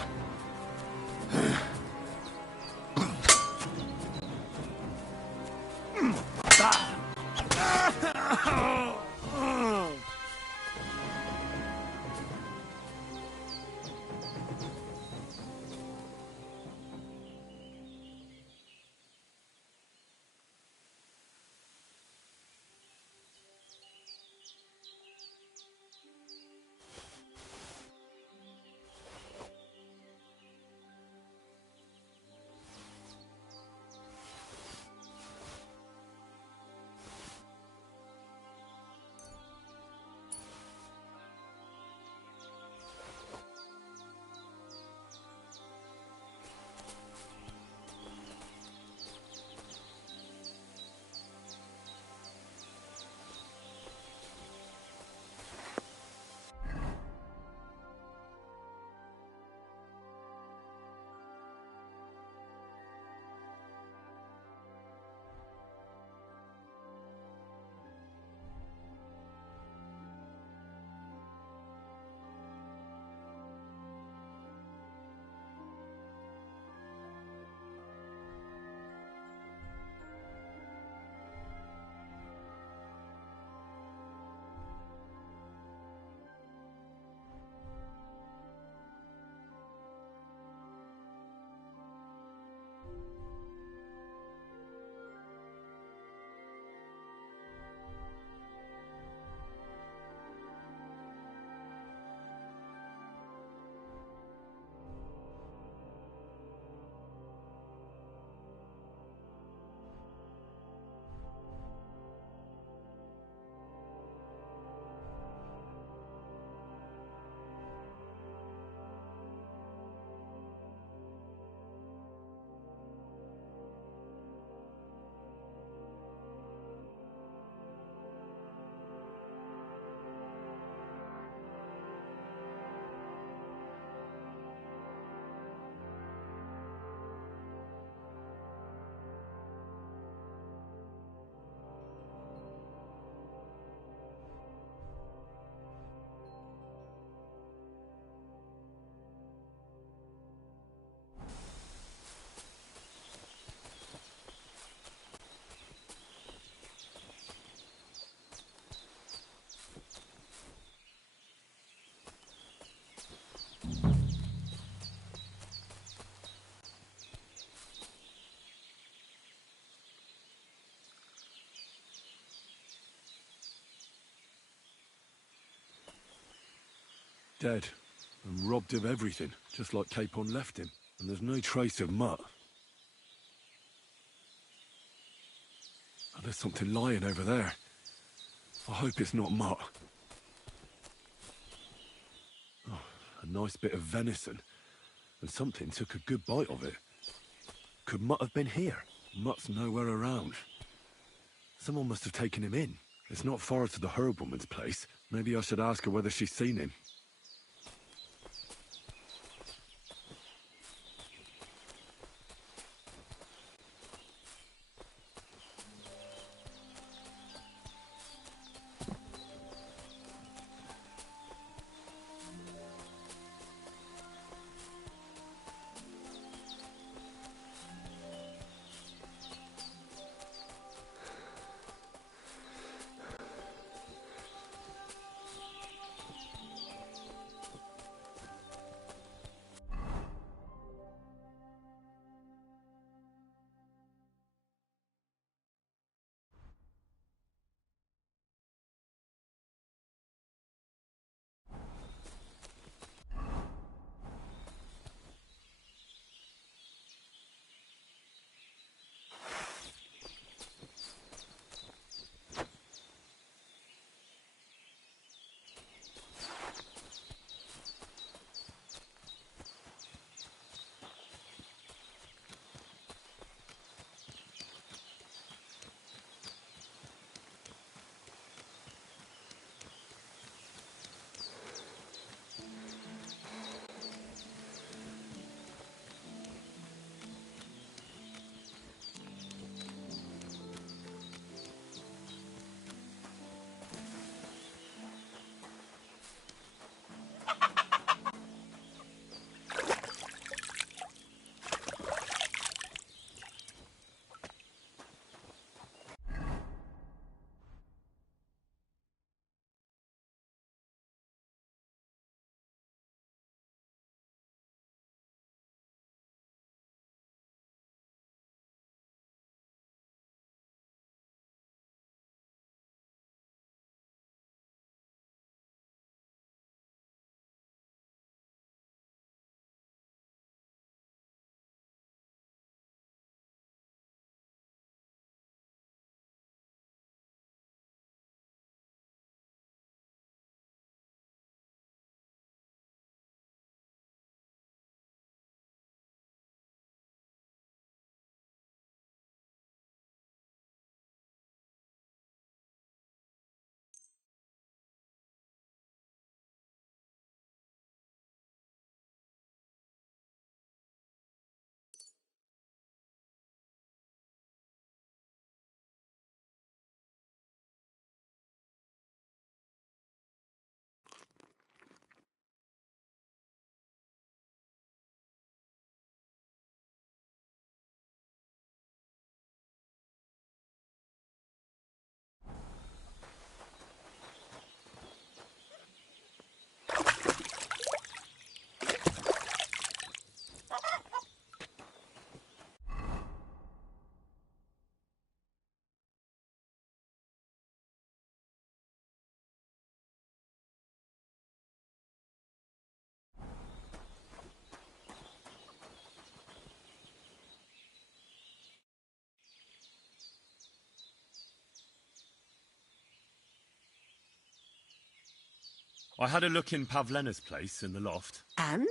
Dead. And robbed of everything, just like Capon left him. And there's no trace of Mutt. Oh, there's something lying over there. I hope it's not Mutt. Oh, a nice bit of venison. And something took a good bite of it. Could Mutt have been here? Mutt's nowhere around. Someone must have taken him in. It's not far to the herb woman's place. Maybe I should ask her whether she's seen him. I had a look in Pavlena's place in the loft. And?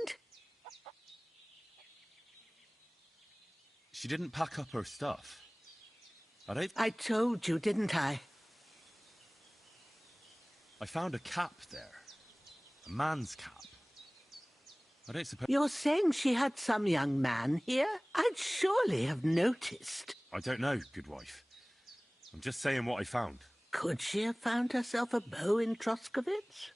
She didn't pack up her stuff. I told you, didn't I? I found a cap there. A man's cap. I don't suppose... You're saying she had some young man here? I'd surely have noticed. I don't know, good wife. I'm just saying what I found. Could she have found herself a bow in Troskovitz?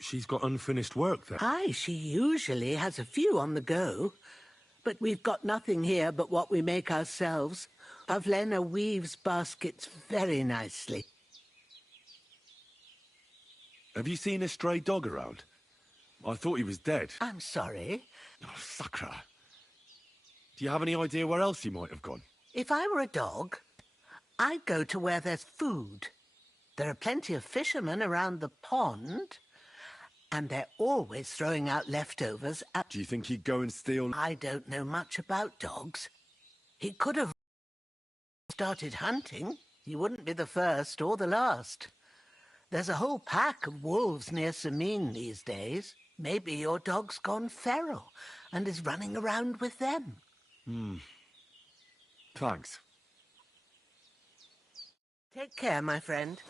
She's got unfinished work there. Aye, she usually has a few on the go. But we've got nothing here but what we make ourselves. Pavlena weaves baskets very nicely. Have you seen a stray dog around? I thought he was dead. I'm sorry. Oh, Sakra. Do you have any idea where else he might have gone? If I were a dog, I'd go to where there's food. There are plenty of fishermen around the pond, and they're always throwing out leftovers at... Do you think he'd go and steal... I don't know much about dogs. He could have started hunting. He wouldn't be the first or the last. There's a whole pack of wolves near Sameen these days. Maybe your dog's gone feral and is running around with them. Thanks. Take care, my friend.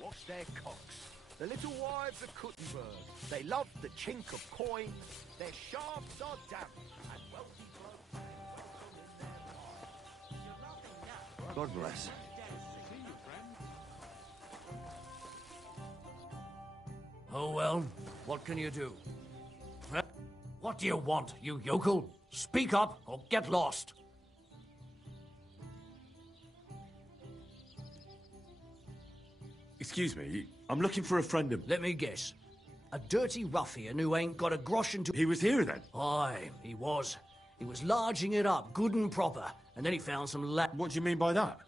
Wash their cocks. The little wives of Kuttenberg. They love the chink of coin. Their shafts are damp, and wealthy blokes. God bless. Oh well, what can you do? Huh? What do you want, you yokel? Speak up or get lost. Excuse me, I'm looking for a friend of... Let me guess. A dirty ruffian who ain't got a grosh into... He was here then? Aye, he was. He was larging it up, good and proper, and then he found some What do you mean by that?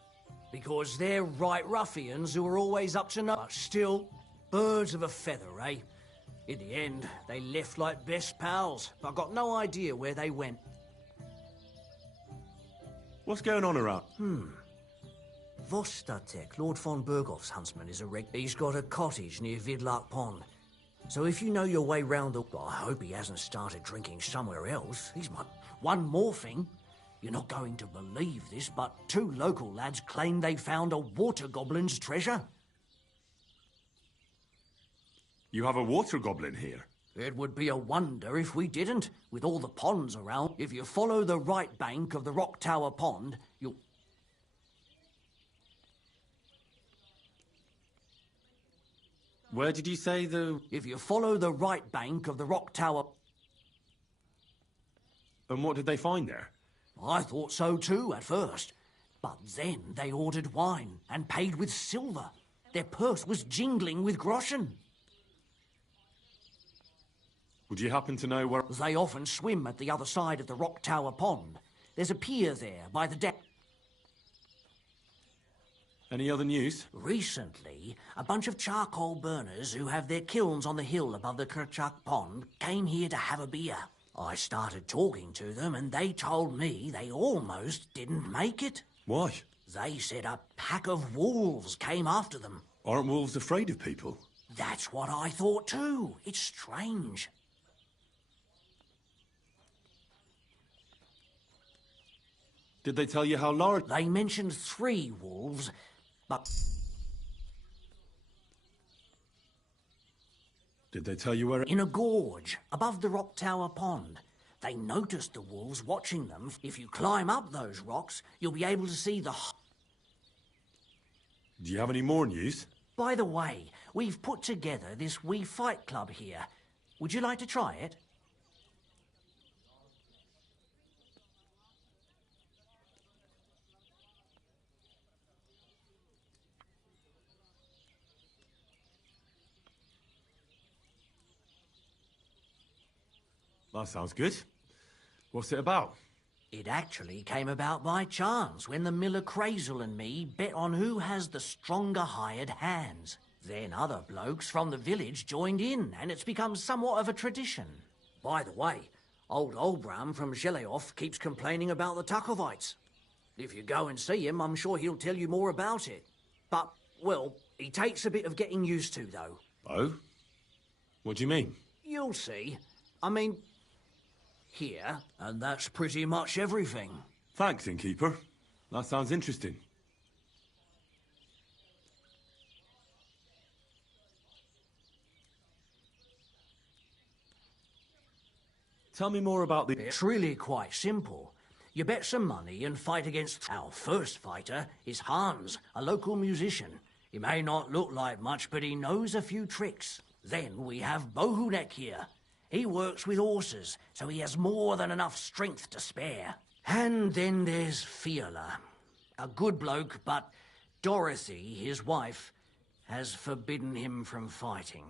Because they're right ruffians who are always up to no... But still, birds of a feather, eh? In the end, they left like best pals, but I got no idea where they went. What's going on around? Vostatek, Lord von Berghoff's huntsman, is a reg... He's got a cottage near Vidlark Pond. So if you know your way round the... Well, I hope he hasn't started drinking somewhere else. He's my... One more thing. You're not going to believe this, but 2 local lads claim they found a water goblin's treasure. You have a water goblin here? It would be a wonder if we didn't, with all the ponds around. If you follow the right bank of the Rock Tower Pond, you'll... Where did you say the... If you follow the right bank of the Rock Tower... And what did they find there? I thought so too at first. But then they ordered wine and paid with silver. Their purse was jingling with groschen. Would you happen to know where... They often swim at the other side of the Rock Tower Pond. There's a pier there by the deck. Any other news? Recently, a bunch of charcoal burners who have their kilns on the hill above the Kerchak Pond came here to have a beer. I started talking to them and they told me they almost didn't make it. Why? They said a pack of wolves came after them. Aren't wolves afraid of people? That's what I thought too. It's strange. Did they tell you how large... They mentioned 3 wolves, but... Did they tell you where... In a gorge, above the Rock Tower Pond. They noticed the wolves watching them. If you climb up those rocks, you'll be able to see the... Do you have any more news? By the way, we've put together this wee fight club here. Would you like to try it? That sounds good. What's it about? It actually came about by chance when the miller Crazel and me bet on who has the stronger hired hands. Then other blokes from the village joined in, and it's become somewhat of a tradition. By the way, Old Olbram from Zheleoth keeps complaining about the Takovites. If you go and see him, I'm sure he'll tell you more about it. But, well, he takes a bit of getting used to, though. Oh? What do you mean? You'll see. I mean, here, and that's pretty much everything. Thanks, innkeeper. That sounds interesting. Tell me more about the... It's really quite simple. You bet some money and fight against... Our first fighter is Hans, a local musician. He may not look like much, but he knows a few tricks. Then we have Bohunek here. He works with horses, so he has more than enough strength to spare. And then there's Fiala. A good bloke, but Dorothy, his wife, has forbidden him from fighting.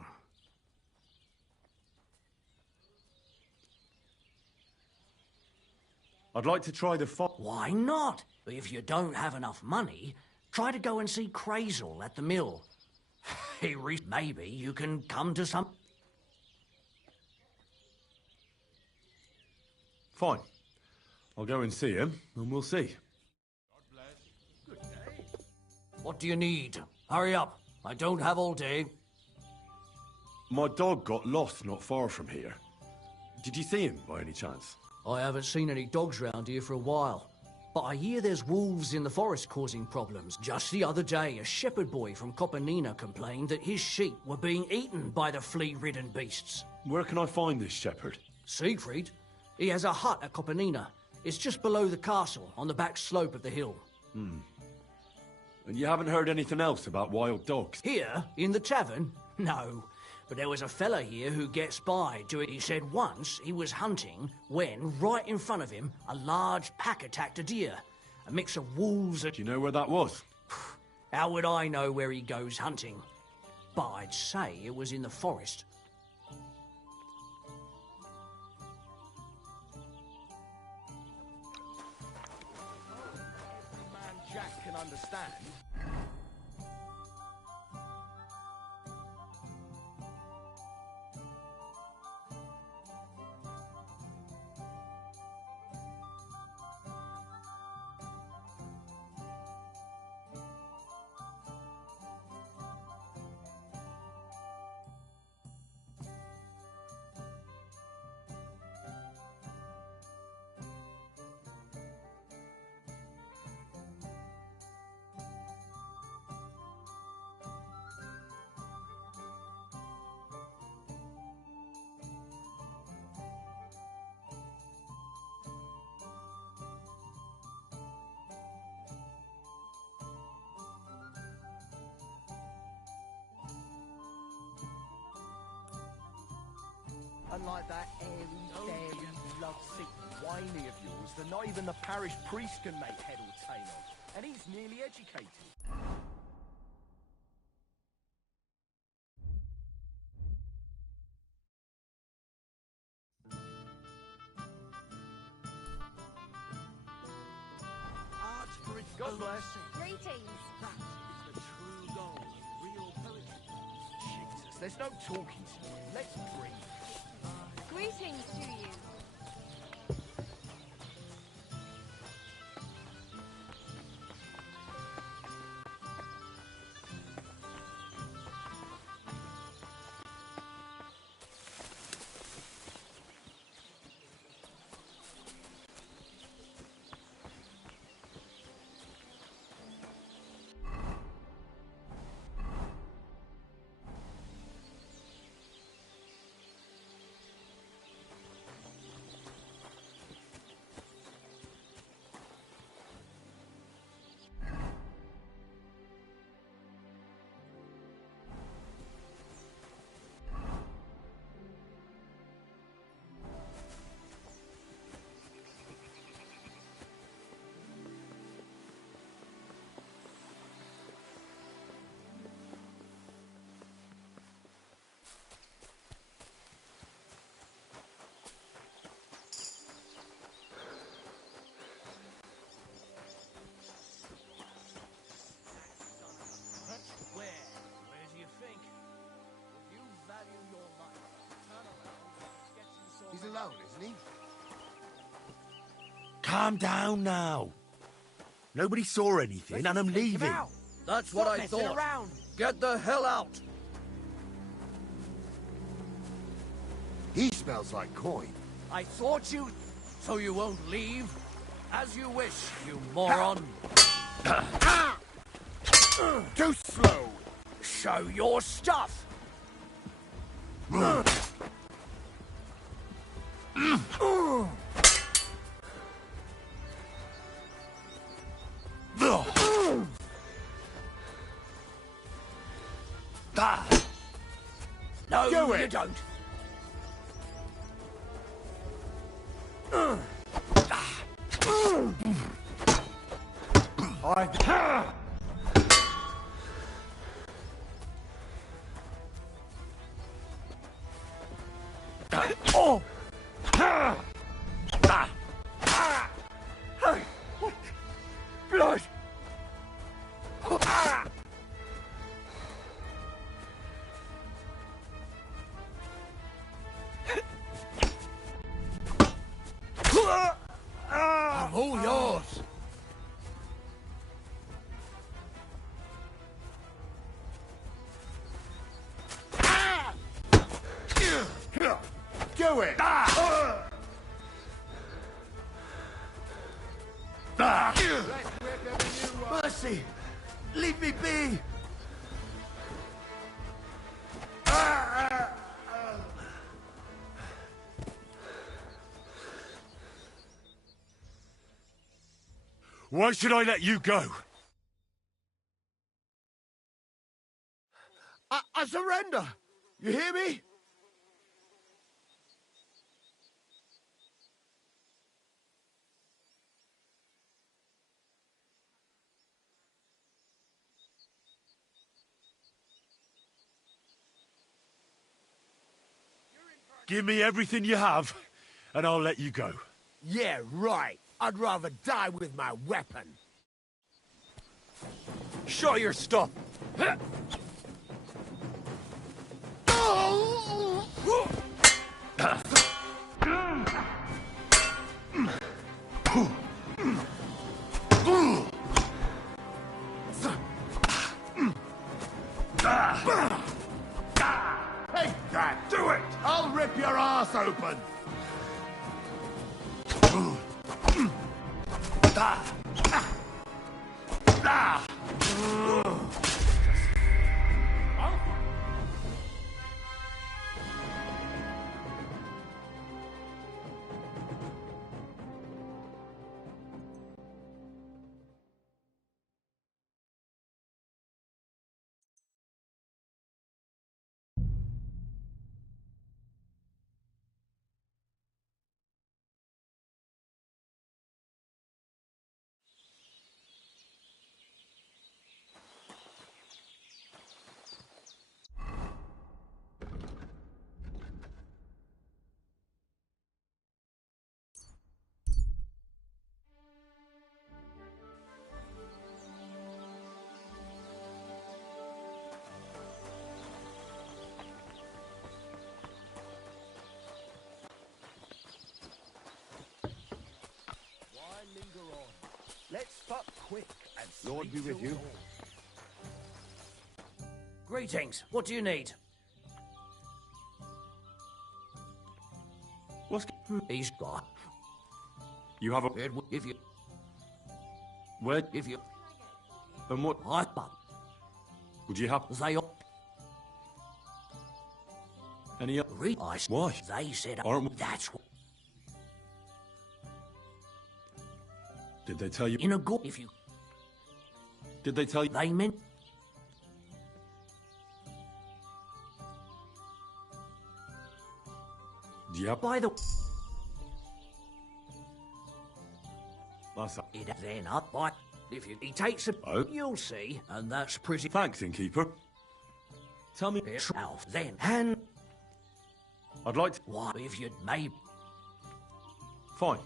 I'd like to try the fight. Why not? If you don't have enough money, try to go and see Crazel at the mill. Maybe you can come to some... Fine. I'll go and see him, and we'll see. What do you need? Hurry up. I don't have all day. My dog got lost not far from here. Did you see him, by any chance? I haven't seen any dogs round here for a while. But I hear there's wolves in the forest causing problems. Just the other day, a shepherd boy from Kopanina complained that his sheep were being eaten by the flea-ridden beasts. Where can I find this shepherd? Siegfried? He has a hut at Kopanina. It's just below the castle, on the back slope of the hill. And you haven't heard anything else about wild dogs? Here, in the tavern? No. But there was a fella here who gets by doing... He said once he was hunting when, right in front of him, a large pack attacked a deer. A mix of wolves and... Do you know where that was? How would I know where he goes hunting? But I'd say it was in the forest. Man Jack can understand. Unlike that airy-fairy, lovesick whiny of yours that not even the parish priest can make head or tail of. And he's nearly educated. God bless. Greetings. That is the true goal of real poetry. Jesus, there's no talking to you. Let's breathe. Greetings to you. He's alone, isn't he? Calm down now. Nobody saw anything, and I'm leaving. That's what I thought. Get the hell out. He smells like coin. I thought you... So you won't leave? As you wish, you moron. Too slow. Show your stuff. No, you don't. Blood. I'm all yours. Do it. Mercy! Leave me be! Why should I let you go? I surrender. You hear me? Give me everything you have, and I'll let you go. Yeah, right. I'd rather die with my weapon. Show your stuff. Take that! Do it! I'll rip your ass open! Let's fuck quick and Lord be with you. Greetings. What do you need? What's... He's got. You have a... If you... Where... If you... And what... But Would you have... they all... Any... Why? They said... Aren't we... That's what... Did they tell you... In a go... If you... Did they tell you... They meant... Yep. By the... That's... It then up by... If you... He takes a... Oh. You'll see. And that's pretty... Thanks, innkeeper. Tell me... Yourself then. And... I'd like to... Why, if you'd made... Fine.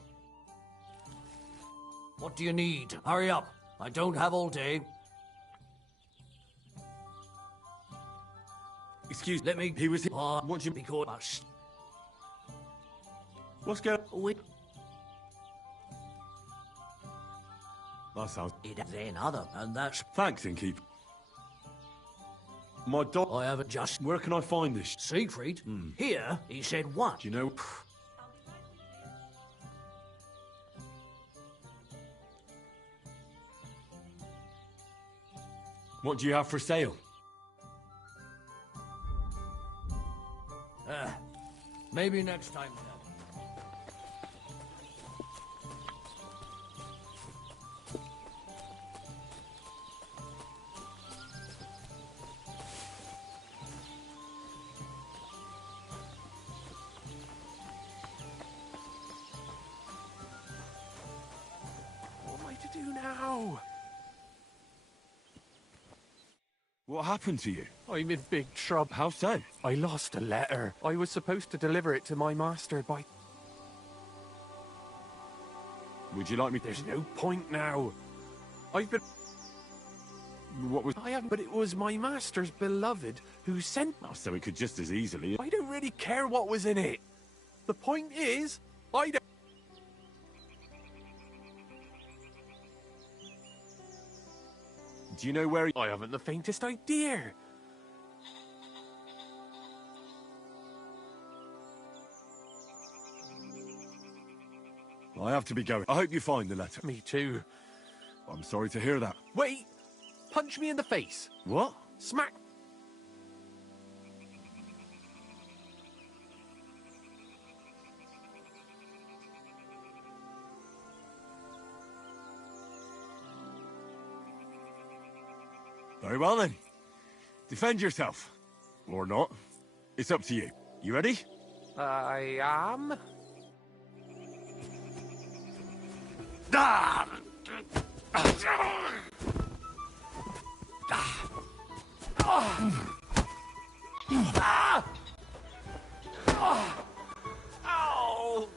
What do you need? Hurry up. I don't have all day. Excuse... Let me... He was... What you... Because... What's going... We... That sounds... It then other, and that's... Thanks, innkeep. My dog... I haven't just... Where can I find this? Siegfried? Here, he said one. Do you know... What do you have for sale? Maybe next time, then. What am I to do now? What happened to you? I'm in big trouble. How so? I lost a letter. I was supposed to deliver it to my master by... Would you like me to... There's no point now. I've been... What was... I haven't, but it was my master's beloved who sent... Oh, so it could just as easily... I don't really care what was in it. The point is, I don't... Do you know where... I haven't the faintest idea. I have to be going. I hope you find the letter. Me too. I'm sorry to hear that. Wait! Punch me in the face. What? Smack. Very well then. Defend yourself. Or not. It's up to you. You ready? I am. Ah! Ow!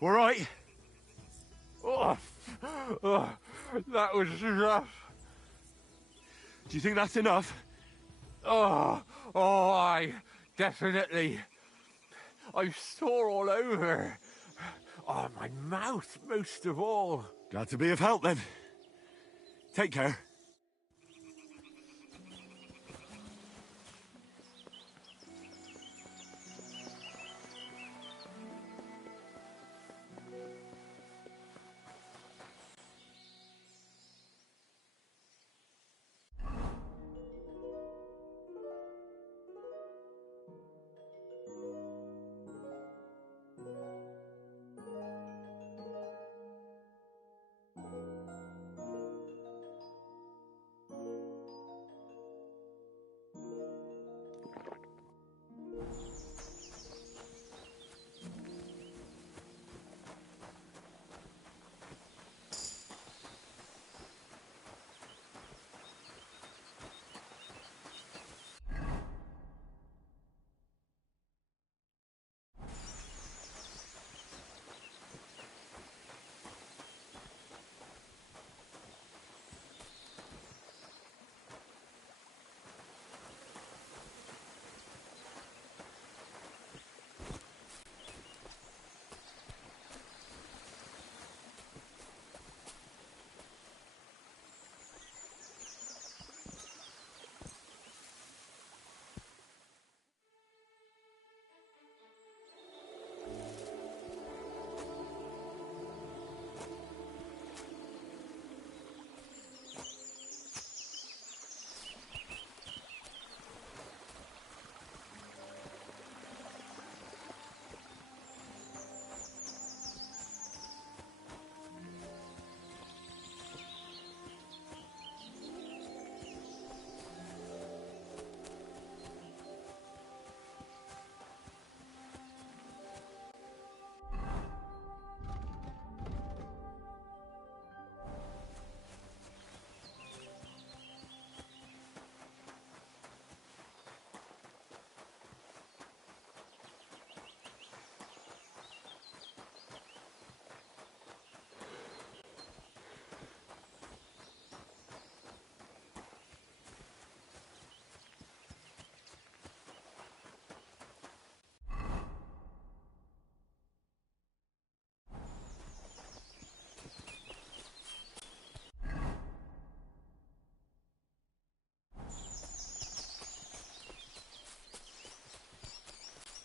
All right. That was rough. Do you think that's enough? I definitely. I'm sore all over. Oh, my mouth most of all. Glad to be of help then. Take care.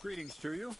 Greetings to you.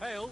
Hail!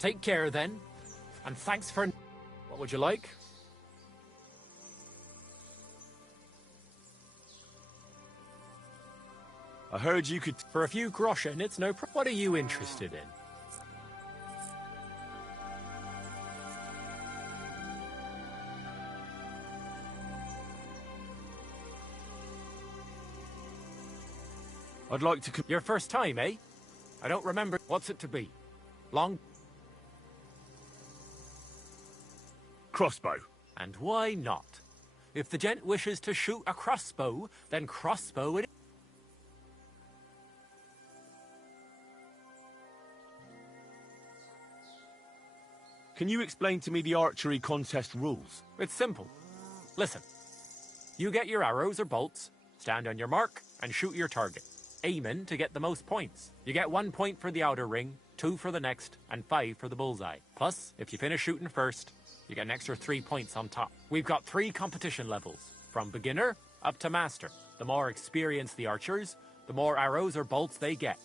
Take care, then. And thanks for... What would you like? I heard you could... For a few groschen, it's no pro... What are you interested in? I'd like to... Your first time, eh? I don't remember. What's it to be? Long... Crossbow. And why not? If the gent wishes to shoot a crossbow, then crossbow it... Can you explain to me the archery contest rules? It's simple. Listen. You get your arrows or bolts, stand on your mark, and shoot your target, aiming to get the most points. You get 1 point for the outer ring, 2 for the next, and 5 for the bullseye. Plus, if you finish shooting first, you get an extra 3 points on top. We've got 3 competition levels, from beginner up to master. The more experienced the archers, the more arrows or bolts they get.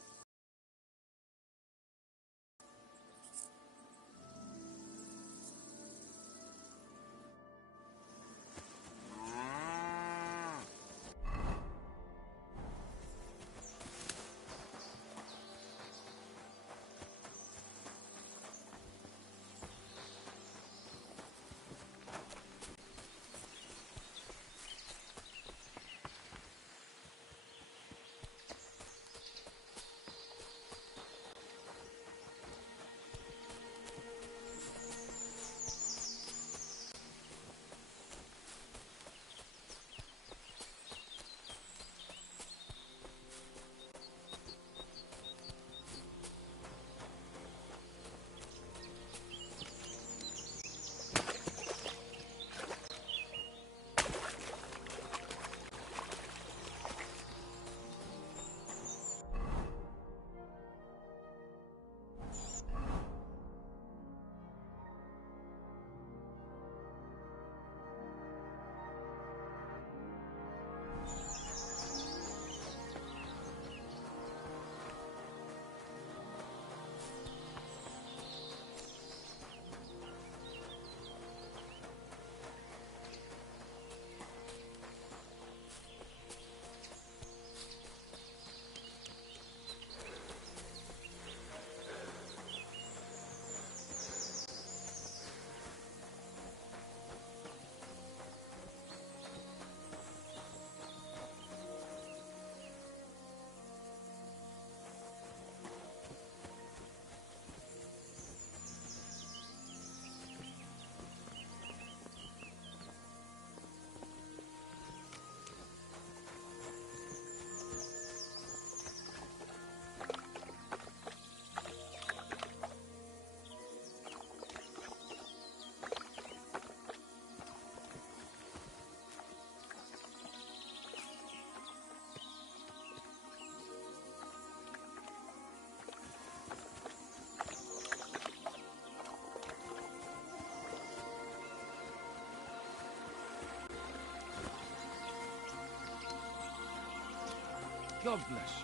God bless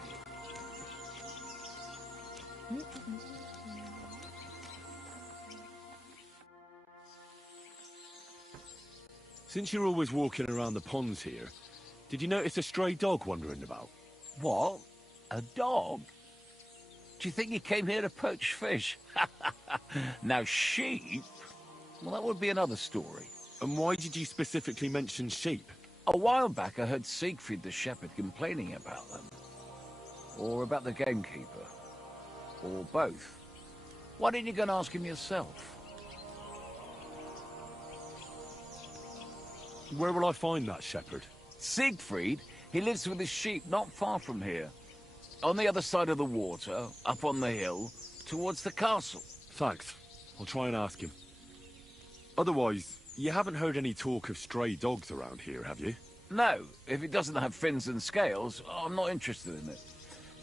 you. Since you're always walking around the ponds here, did you notice a stray dog wandering about? What? A dog? Do you think he came here to poach fish? Now, sheep? Well, that would be another story. And why did you specifically mention sheep? A while back, I heard Siegfried the shepherd complaining about them. Or about the gamekeeper. Or both. Why didn't you go and ask him yourself? Where will I find that shepherd? Siegfried? He lives with his sheep not far from here. On the other side of the water, up on the hill, towards the castle. Thanks. I'll try and ask him. Otherwise, you haven't heard any talk of stray dogs around here, have you? No, if it doesn't have fins and scales, I'm not interested in it.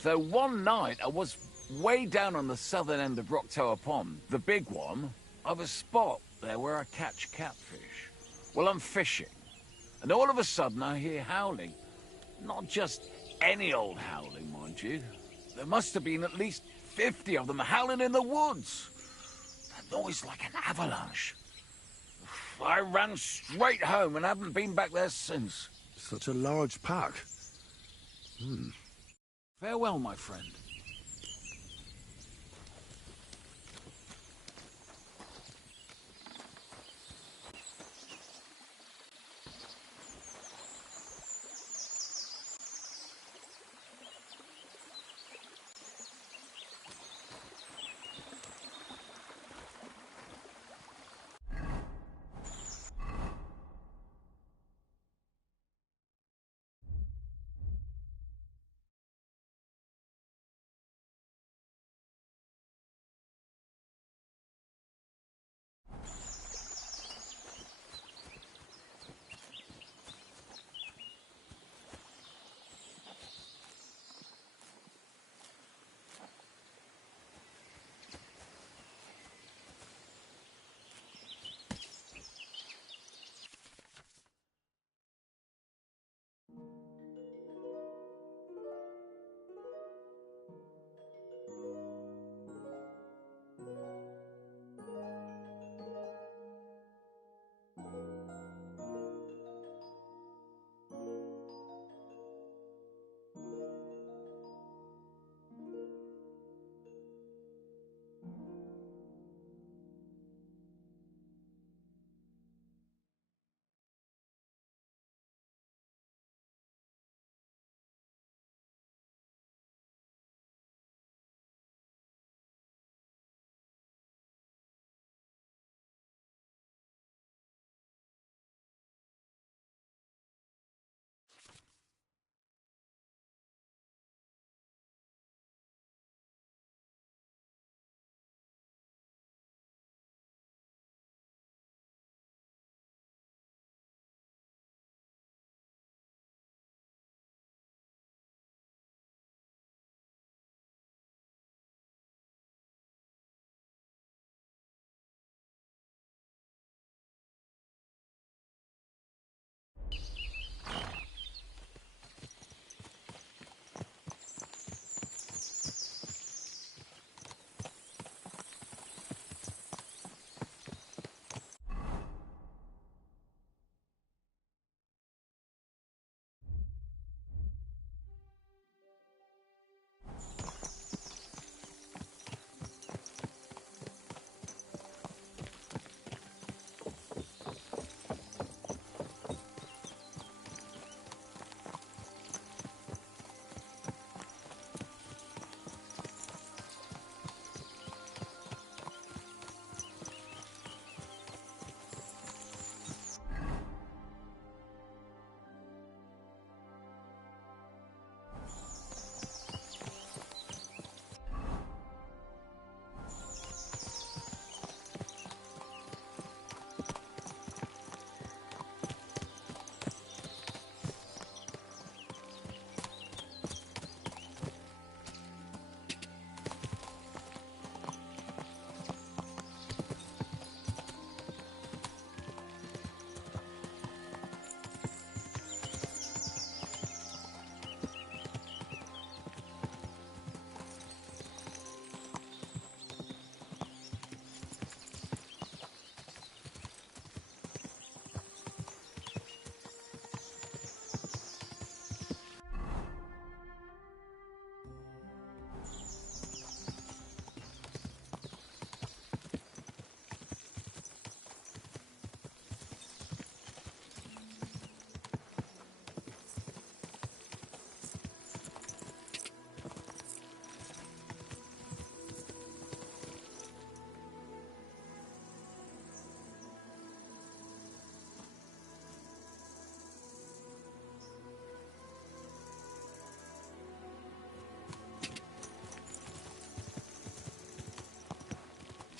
Though one night I was way down on the southern end of Rock Tower Pond, the big one, I've a spot there where I catch catfish. Well, I'm fishing, and all of a sudden I hear howling. Not just any old howling, mind you. There must have been at least 50 of them howling in the woods. A noise like an avalanche. I ran straight home and haven't been back there since. Such a large pack. Farewell, my friend.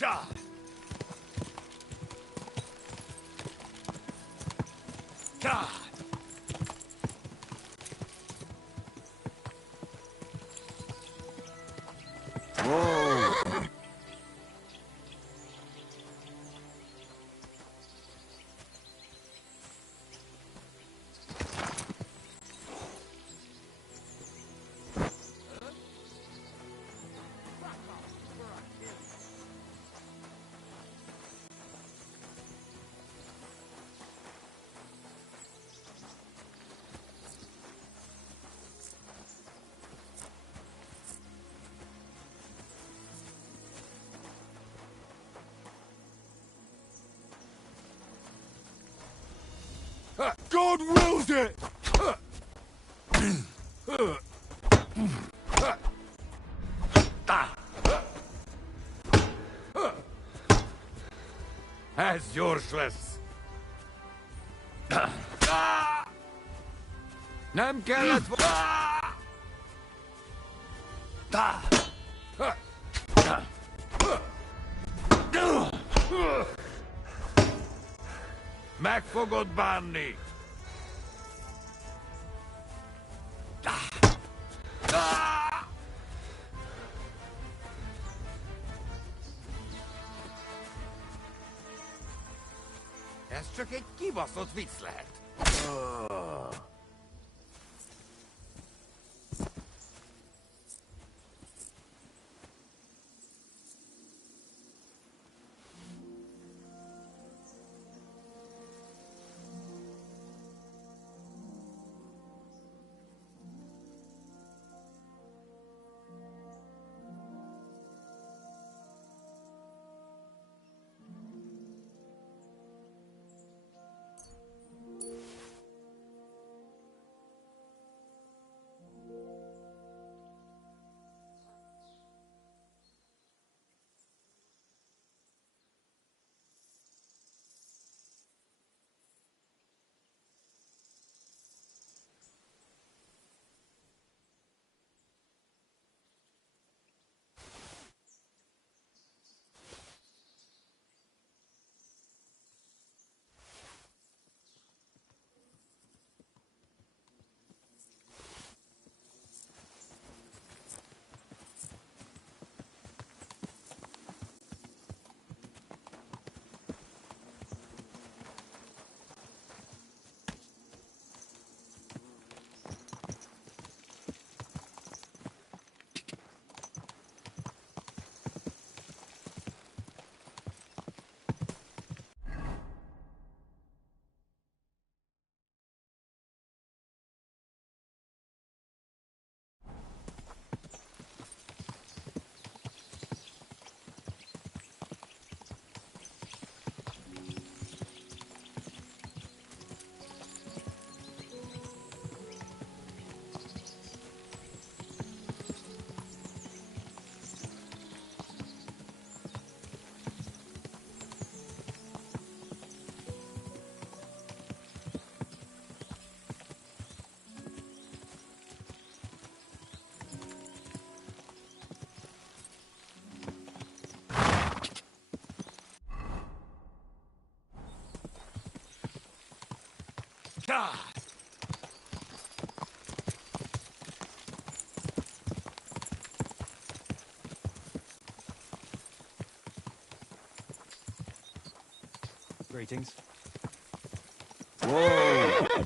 God! God! Whoa! God wills it! As useless. Nam kallat. Megfogod bánni! Ez csak egy kibaszott vicc lehet. God! Greetings. Whoa!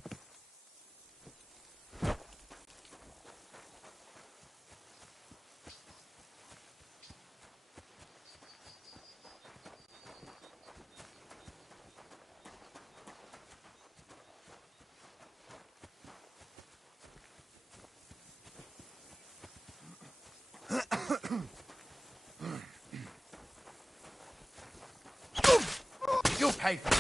You'll pay for it.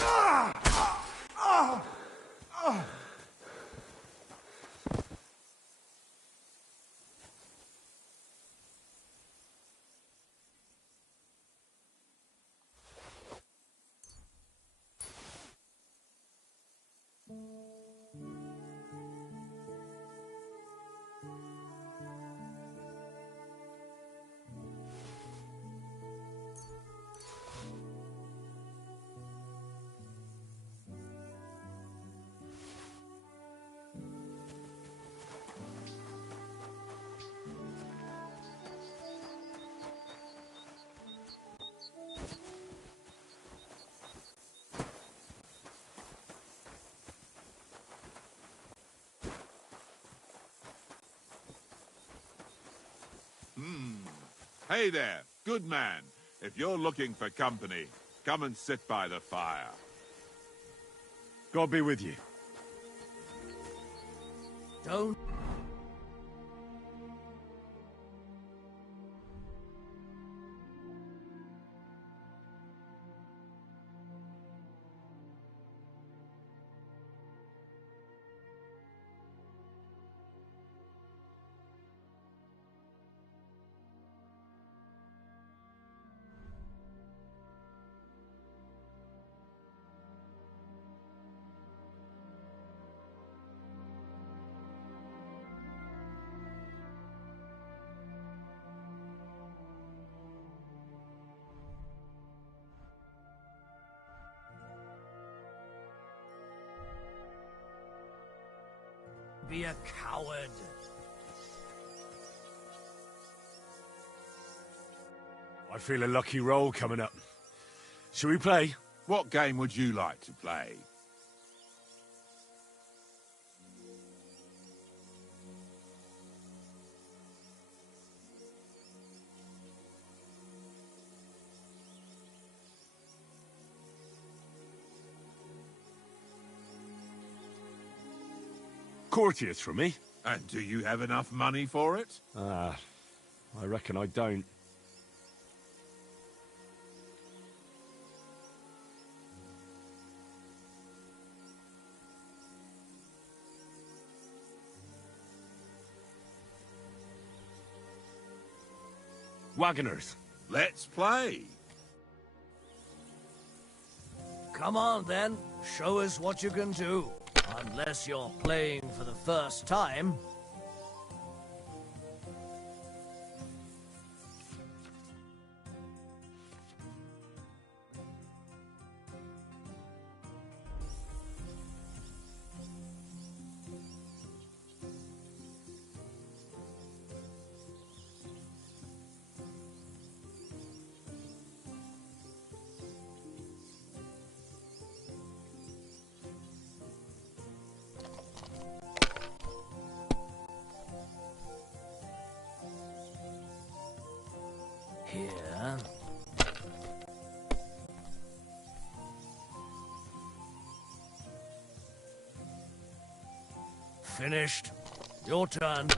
Hey there, good man. If you're looking for company, come and sit by the fire. God be with you. Don't... Be a coward. I feel a lucky roll coming up. Shall we play? What game would you like to play? Courteous from me. And do you have enough money for it? I reckon I don't. Wagoners. Let's play. Come on, then. Show us what you can do. Unless you're playing for the first time. Here. Finished. Your turn.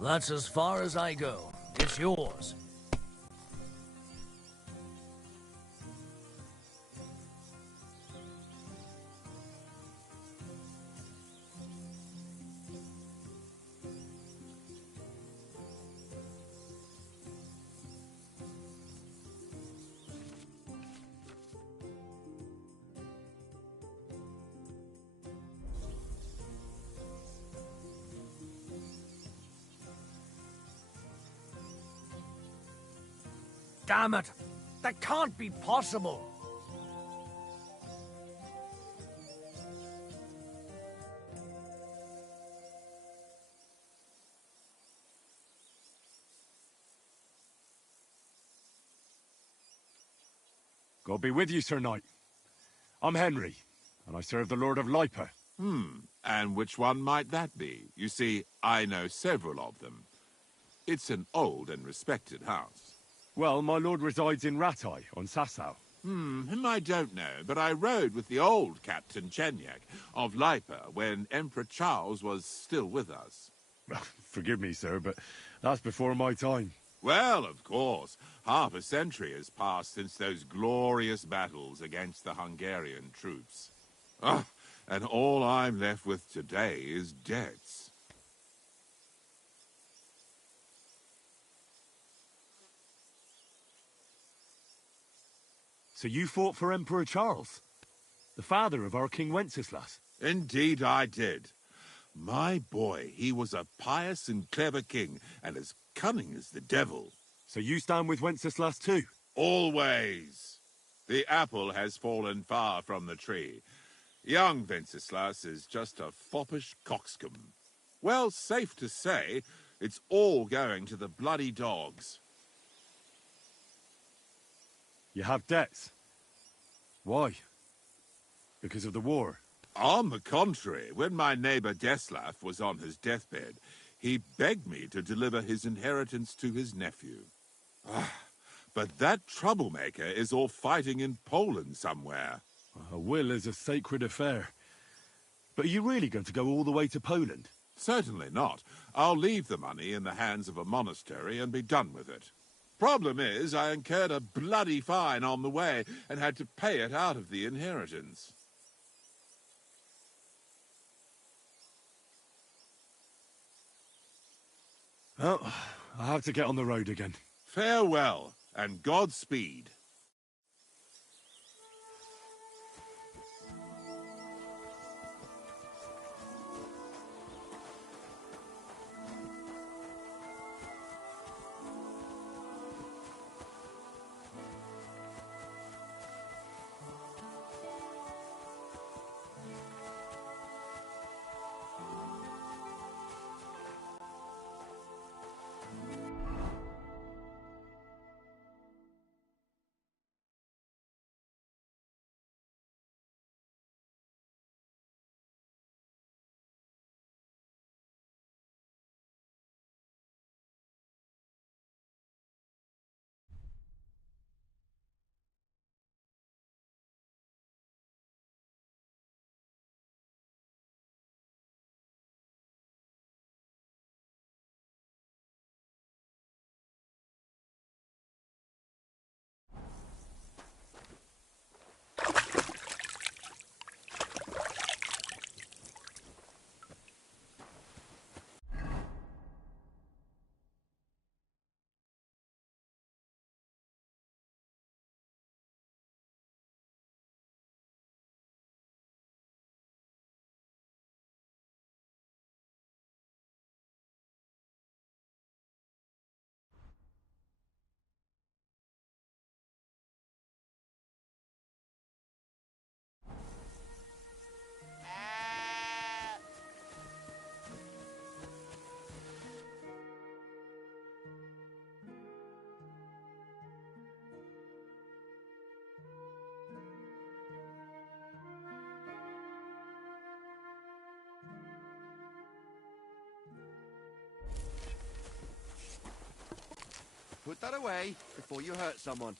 That's as far as I go. It's yours. Damn it! That can't be possible! God be with you, Sir Knight. I'm Henry, and I serve the Lord of Lipa. And which one might that be? You see, I know several of them. It's an old and respected house. Well, my lord resides in Ratai, on Sasau. Him I don't know, but I rode with the old Captain Chenyak of Lipa when Emperor Charles was still with us. Forgive me, sir, but that's before my time. Well, of course. Half a century has passed since those glorious battles against the Hungarian troops. Ah, and all I'm left with today is debts. So you fought for Emperor Charles, the father of our King Wenceslas? Indeed I did. My boy, he was a pious and clever king, and as cunning as the devil. So you stand with Wenceslas too? Always. The apple has fallen far from the tree. Young Wenceslas is just a foppish coxcomb. Well, safe to say, it's all going to the bloody dogs. You have debts? Why? Because of the war? On the contrary, when my neighbor Deslav was on his deathbed, he begged me to deliver his inheritance to his nephew. But that troublemaker is all fighting in Poland somewhere. A will is a sacred affair. But are you really going to go all the way to Poland? Certainly not. I'll leave the money in the hands of a monastery and be done with it. Problem is, I incurred a bloody fine on the way and had to pay it out of the inheritance. Well, I have to get on the road again. Farewell, and Godspeed. Put that away before you hurt someone.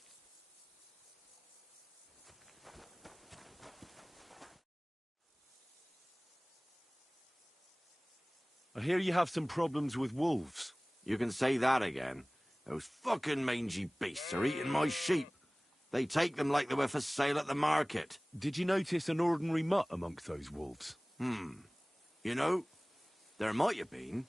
I hear you have some problems with wolves. You can say that again. Those fucking mangy beasts are eating my sheep. They take them like they were for sale at the market. Did you notice an ordinary mutt amongst those wolves? You know, there might have been.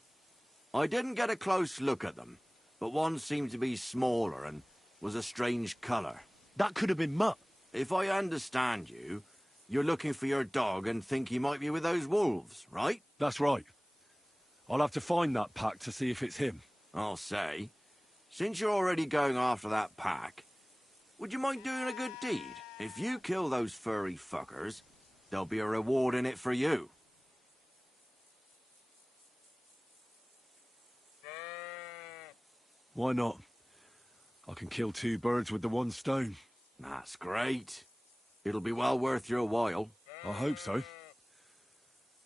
I didn't get a close look at them, but one seemed to be smaller and was a strange colour. That could have been Mutt. If I understand you, you're looking for your dog and think he might be with those wolves, right? That's right. I'll have to find that pack to see if it's him. I'll say, since you're already going after that pack, would you mind doing a good deed? If you kill those furry fuckers, there'll be a reward in it for you. Why not? I can kill two birds with the one stone. That's great. It'll be well worth your while. I hope so.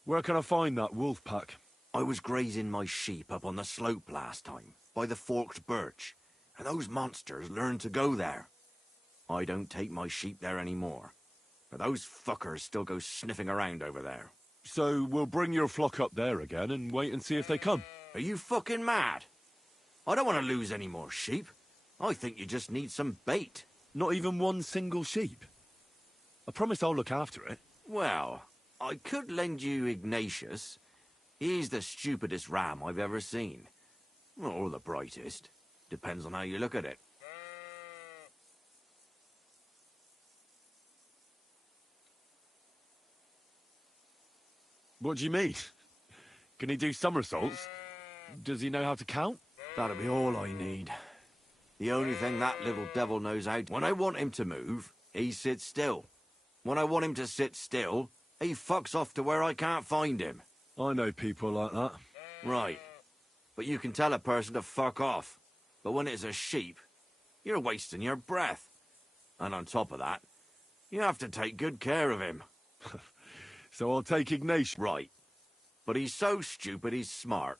Where can I find that wolf pack? I was grazing my sheep up on the slope last time, by the forked birch, and those monsters learned to go there. I don't take my sheep there anymore, but those fuckers still go sniffing around over there. So we'll bring your flock up there again and wait and see if they come. Are you fucking mad? I don't want to lose any more sheep. I think you just need some bait. Not even one single sheep? I promise I'll look after it. Well, I could lend you Ignatius. He's the stupidest ram I've ever seen. Or the brightest. Depends on how you look at it. What do you mean? Can he do somersaults? Does he know how to count? That'll be all I need. The only thing that little devil knows how to... When I want him to move, he sits still. When I want him to sit still, he fucks off to where I can't find him. I know people like that. Right. But you can tell a person to fuck off. But when it's a sheep, you're wasting your breath. And on top of that, you have to take good care of him. So I'll take Ignatius. Right. But he's so stupid he's smart.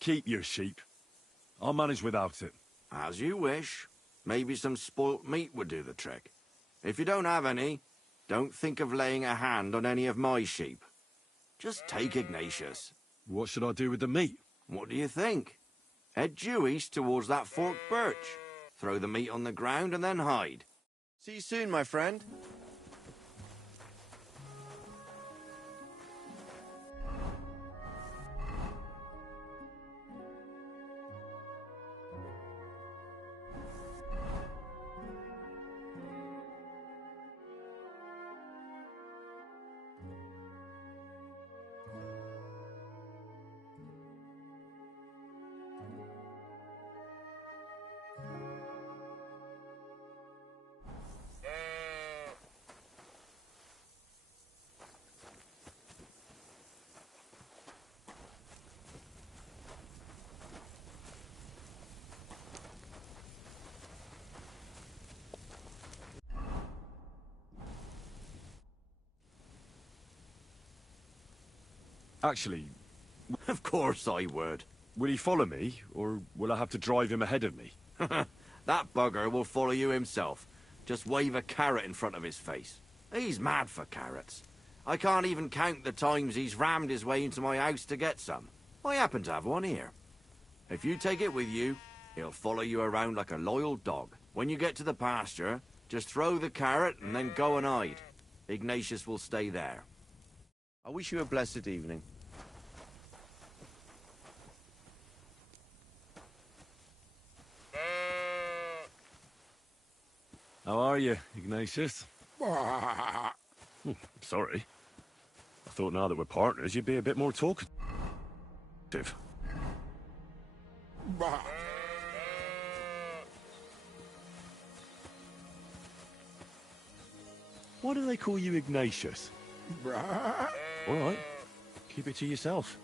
Keep your sheep. I'll manage without it. As you wish. Maybe some spoilt meat would do the trick. If you don't have any, don't think of laying a hand on any of my sheep. Just take Ignatius. What should I do with the meat? What do you think? Head due east towards that forked birch. Throw the meat on the ground and then hide. See you soon, my friend. Actually... Of course I would. Will he follow me, or will I have to drive him ahead of me? That bugger will follow you himself. Just wave a carrot in front of his face. He's mad for carrots. I can't even count the times he's rammed his way into my house to get some. I happen to have one here. If you take it with you, he'll follow you around like a loyal dog. When you get to the pasture, just throw the carrot and then go and hide. Ignatius will stay there. I wish you a blessed evening. How are you, Ignatius? Sorry. I thought now that we're partners, you'd be a bit more talkative. Why do they call you Ignatius? All right. Keep it to yourself.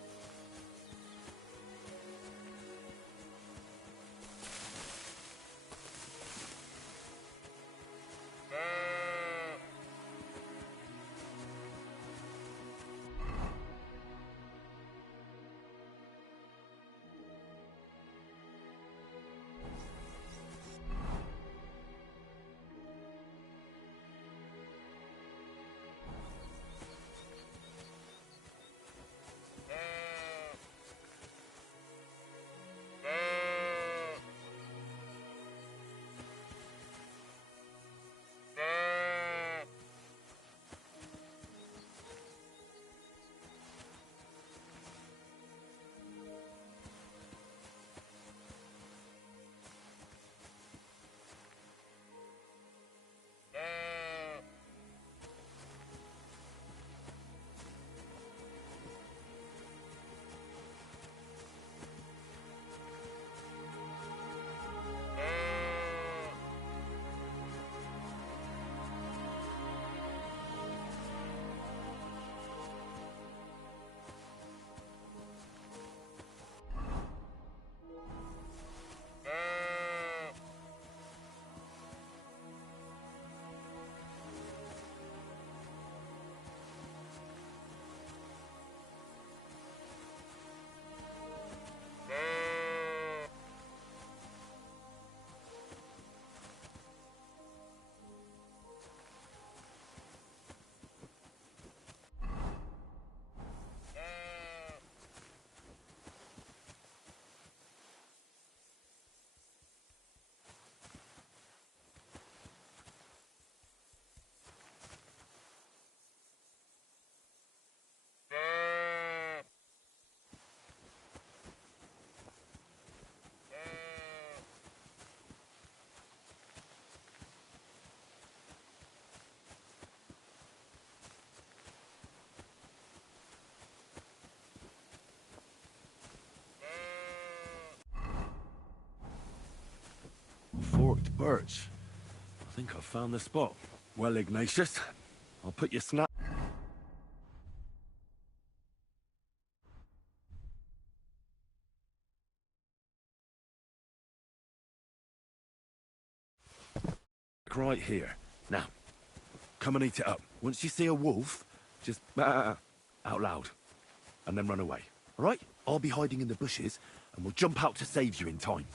birch. I think I've found the spot. Well, Ignatius, I'll put your snap... right here. Now, come and eat it up. Once you see a wolf, just out loud, and then run away. All right? I'll be hiding in the bushes, and we'll jump out to save you in time.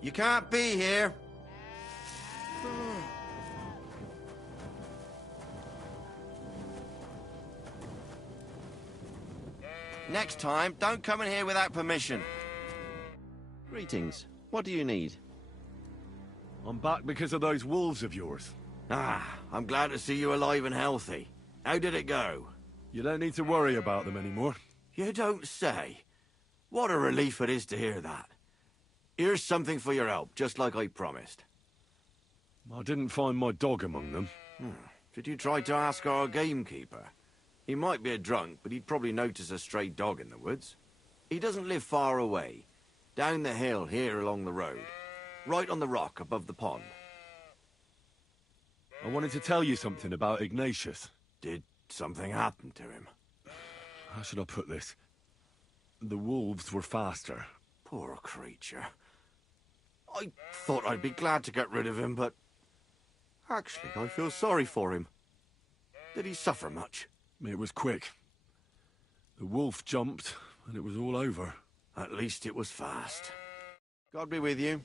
You can't be here. Next time, don't come in here without permission. Greetings. What do you need? I'm back because of those wolves of yours. Ah, I'm glad to see you alive and healthy. How did it go? You don't need to worry about them anymore. You don't say. What a relief it is to hear that. Here's something for your help, just like I promised. I didn't find my dog among them. Did you try to ask our gamekeeper? He might be a drunk, but he'd probably notice a stray dog in the woods. He doesn't live far away. Down the hill here along the road. Right on the rock above the pond. I wanted to tell you something about Ignatius. Did something happen to him? How should I put this? The wolves were faster. Poor creature. I thought I'd be glad to get rid of him, but... Actually, I feel sorry for him. Did he suffer much? It was quick. The wolf jumped, and it was all over. At least it was fast. God be with you.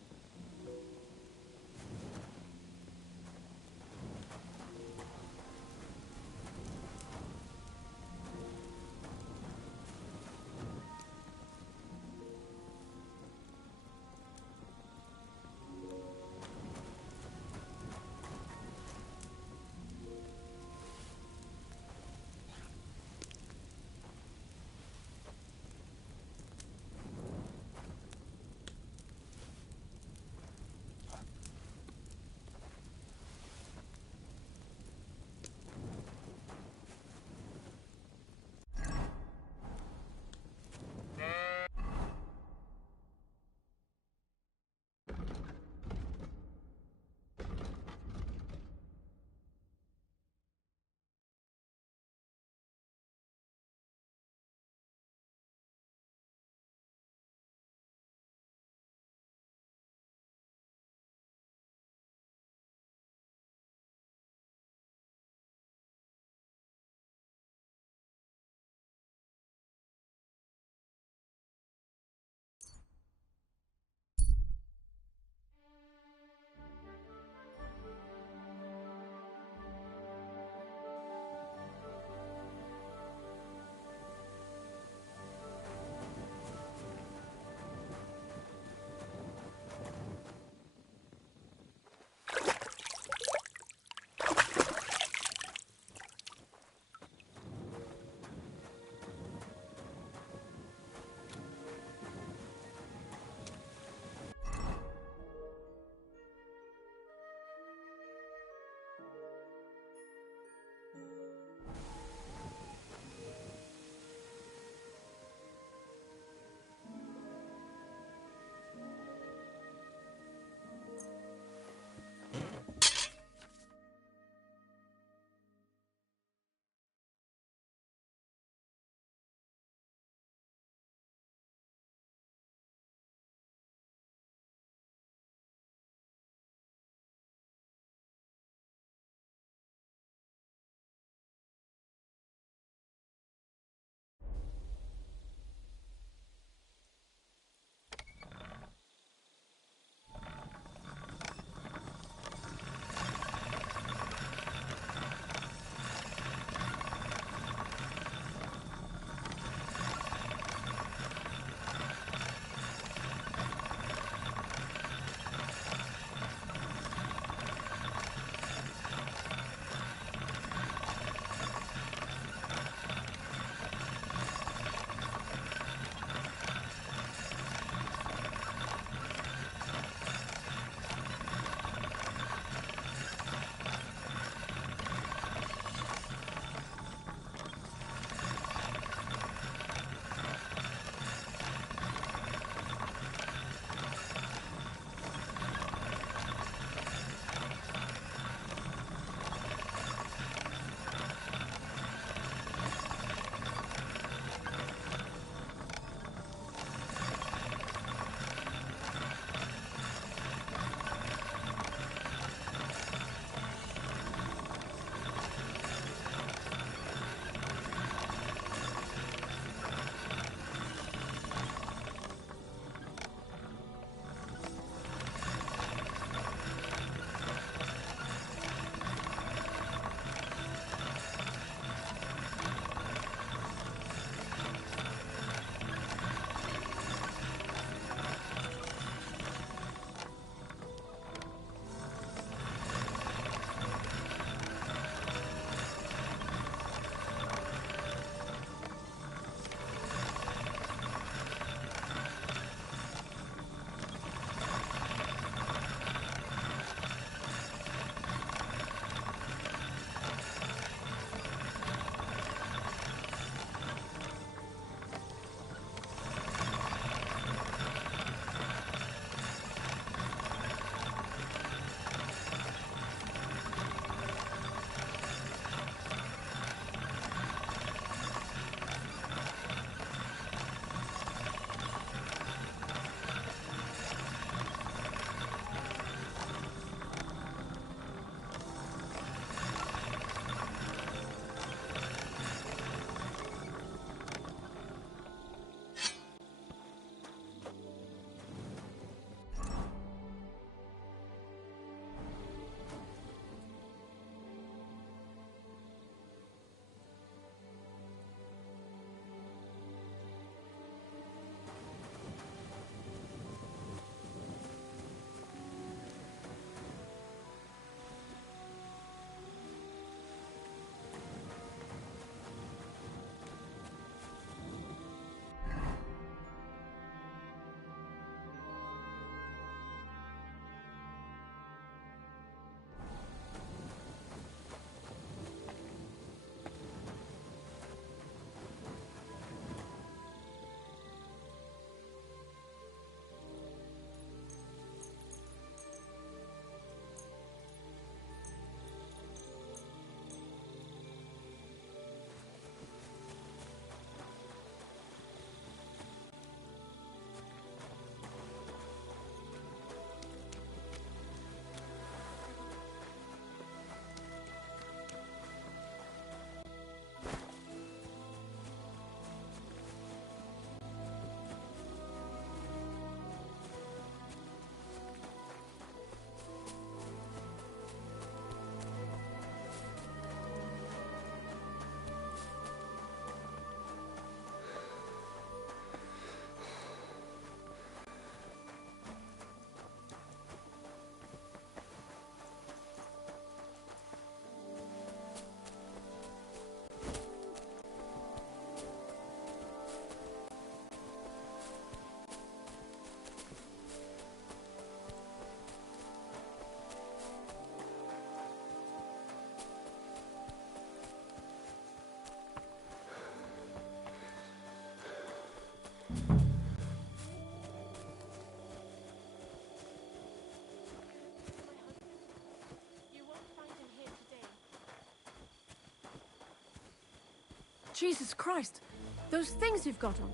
Jesus Christ. Those things you've got on.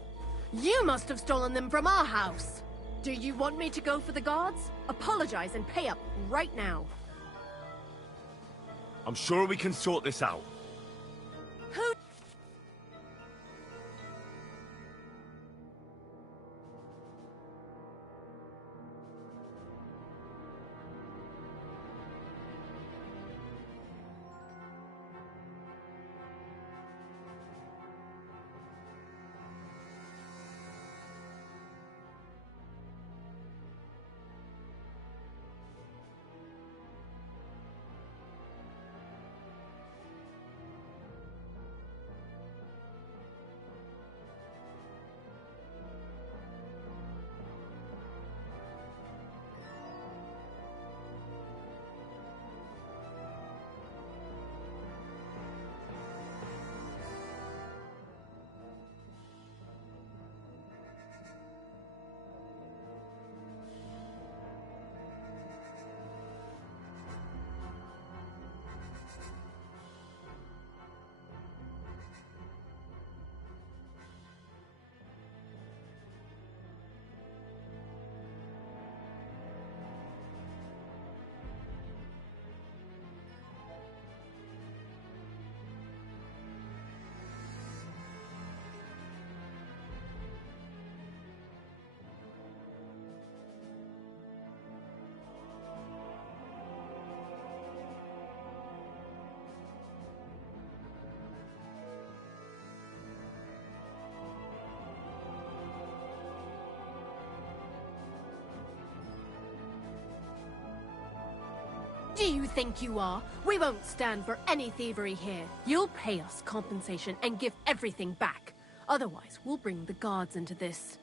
You must have stolen them from our house. Do you want me to go for the guards? Apologize and pay up right now. I'm sure we can sort this out. Who? Do you think you are? We won't stand for any thievery here. You'll pay us compensation and give everything back. Otherwise, we'll bring the guards into this.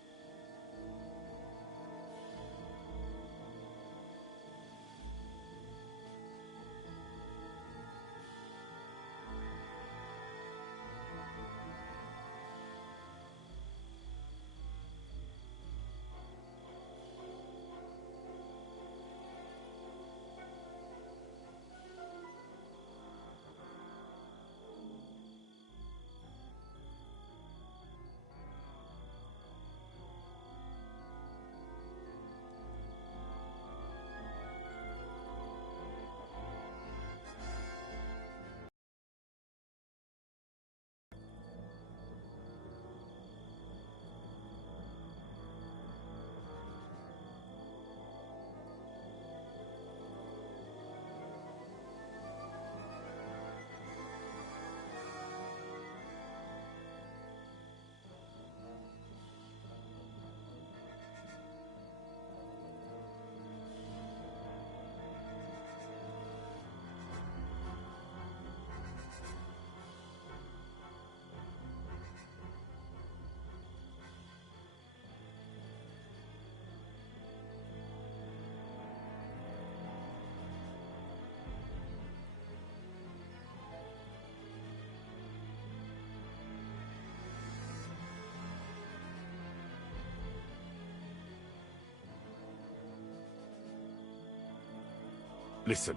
Listen.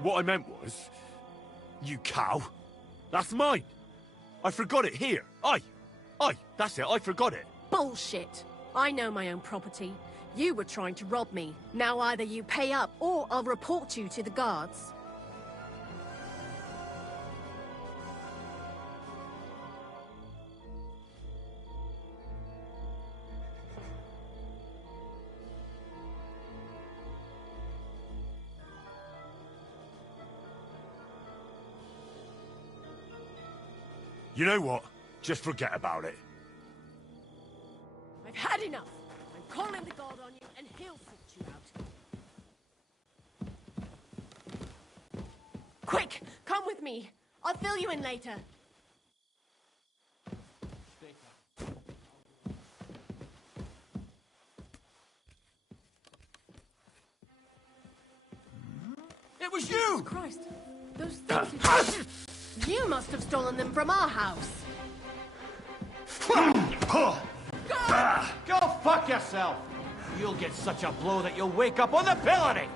What I meant was... You cow. That's mine. I forgot it here. Aye, that's it, I forgot it. Bullshit. I know my own property. You were trying to rob me. Now either you pay up or I'll report you to the guards. You know what? Just forget about it. I've had enough. I'm calling the guard on you and he'll sort you out. Quick! Come with me. I'll fill you in later. It was you! Christ. Those things you must have stolen them from our house. Go fuck yourself! You'll get such a blow that you'll wake up on the pillory!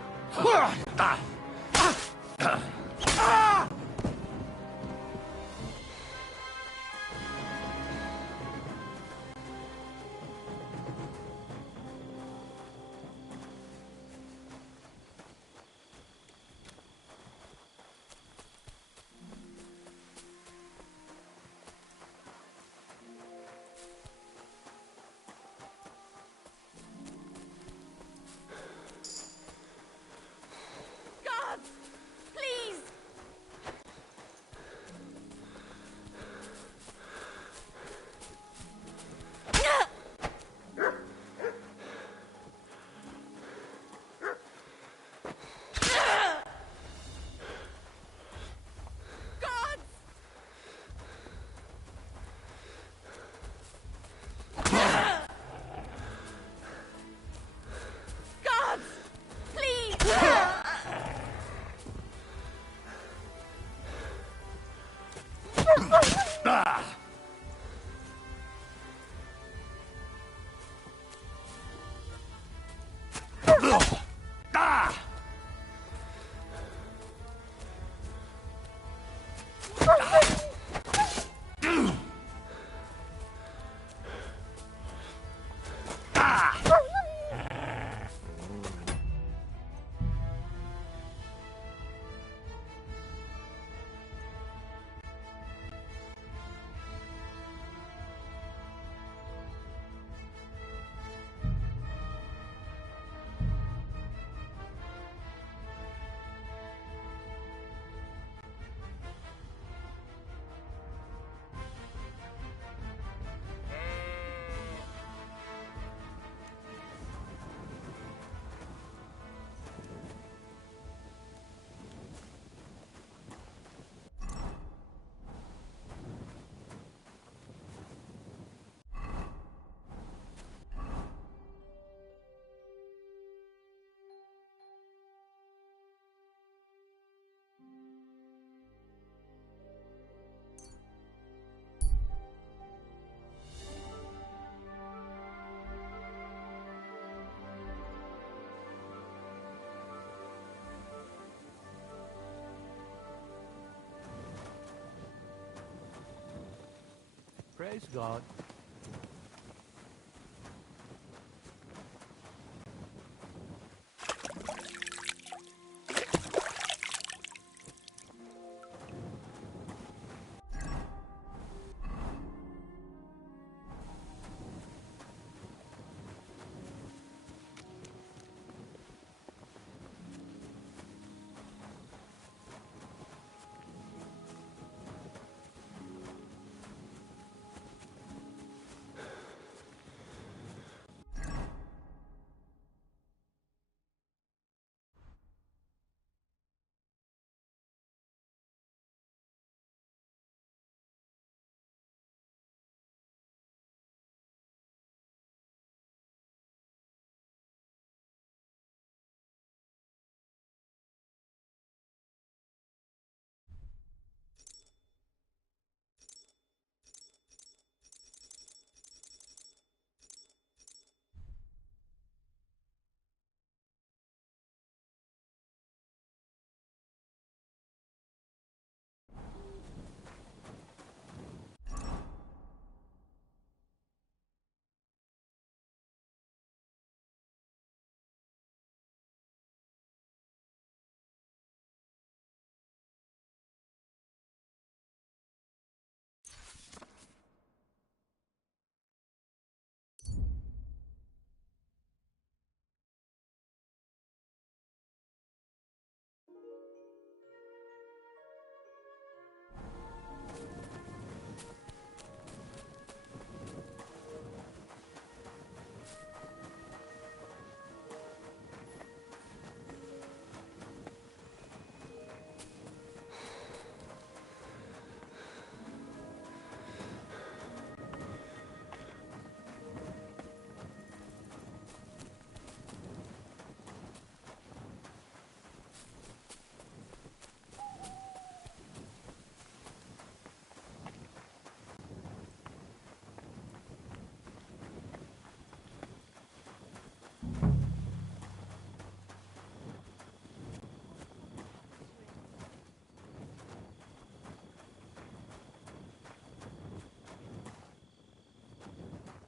Praise God.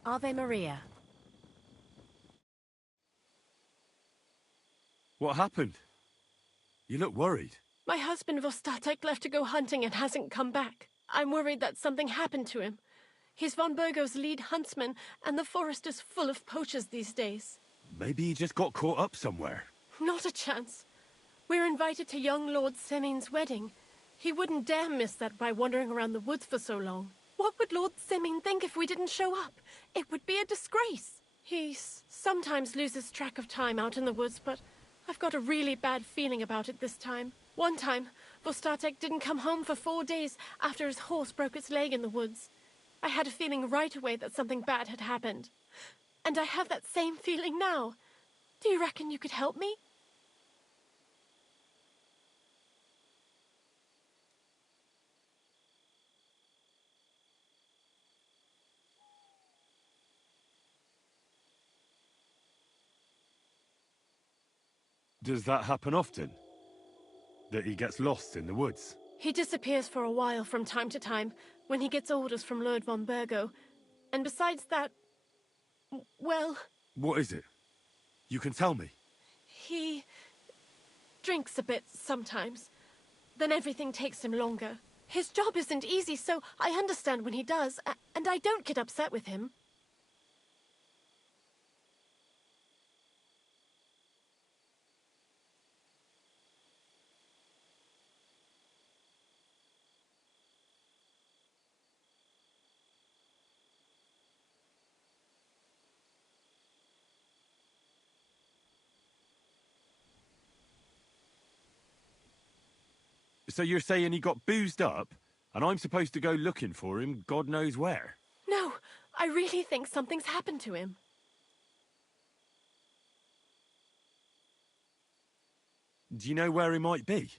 Ave Maria. What happened? You look worried. My husband Vostatek left to go hunting and hasn't come back. I'm worried that something happened to him. He's von Burgo's lead huntsman, and the forest is full of poachers these days. Maybe he just got caught up somewhere. Not a chance. We're invited to young Lord Semin's wedding. He wouldn't dare miss that by wandering around the woods for so long. What would Lord Semin think if we didn't show up? It would be a disgrace. He sometimes loses track of time out in the woods, but I've got a really bad feeling about it this time. One time, Vostatek didn't come home for 4 days after his horse broke its leg in the woods. I had a feeling right away that something bad had happened. And I have that same feeling now. Do you reckon you could help me? Does that happen often? That he gets lost in the woods? He disappears for a while from time to time when he gets orders from Lord von Burgo. And besides that, well... What is it? You can tell me. He drinks a bit sometimes. Then everything takes him longer. His job isn't easy, so I understand when he does, and I don't get upset with him. So you're saying he got boozed up, and I'm supposed to go looking for him God knows where? No, I really think something's happened to him. Do you know where he might be?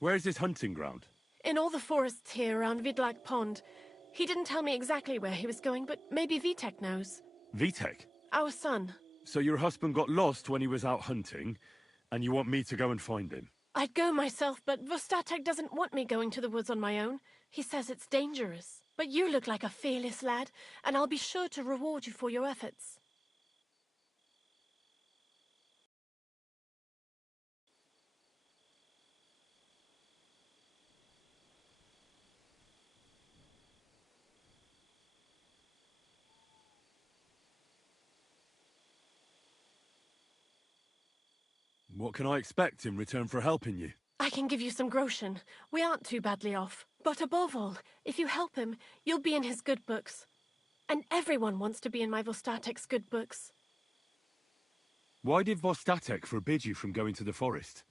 Where's his hunting ground? In all the forests here around Vidlak Pond. He didn't tell me exactly where he was going, but maybe Vitek knows. Vitek? Our son. So your husband got lost when he was out hunting, and you want me to go and find him? I'd go myself, but Vostatek doesn't want me going to the woods on my own. He says it's dangerous. But you look like a fearless lad, and I'll be sure to reward you for your efforts. What can I expect in return for helping you? I can give you some groschen. We aren't too badly off. But above all, if you help him, you'll be in his good books. And everyone wants to be in my Vostatek's good books. Why did Vostatek forbid you from going to the forest?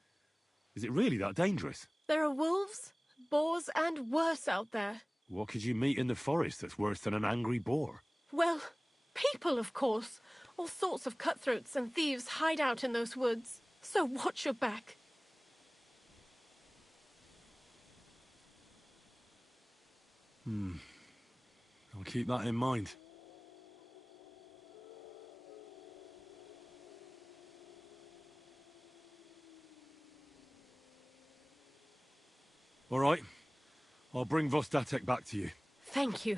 Is it really that dangerous? There are wolves, boars, and worse out there. What could you meet in the forest that's worse than an angry boar? Well, people, of course. All sorts of cutthroats and thieves hide out in those woods. So watch your back. I'll keep that in mind. All right. I'll bring Vostatek back to you. Thank you.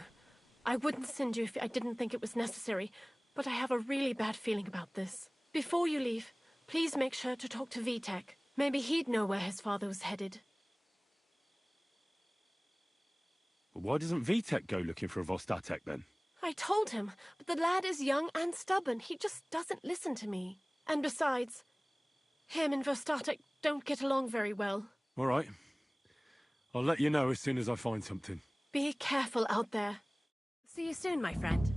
I wouldn't send you if I didn't think it was necessary, but I have a really bad feeling about this. Before you leave, please make sure to talk to Vitek. Maybe he'd know where his father was headed. Why doesn't Vitek go looking for Vostatek then? I told him, but the lad is young and stubborn. He just doesn't listen to me. And besides, him and Vostatek don't get along very well. All right. I'll let you know as soon as I find something. Be careful out there. See you soon, my friend.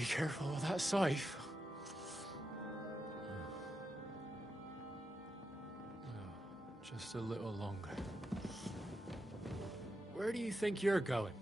Be careful with that scythe. Just a little longer. Where do you think you're going?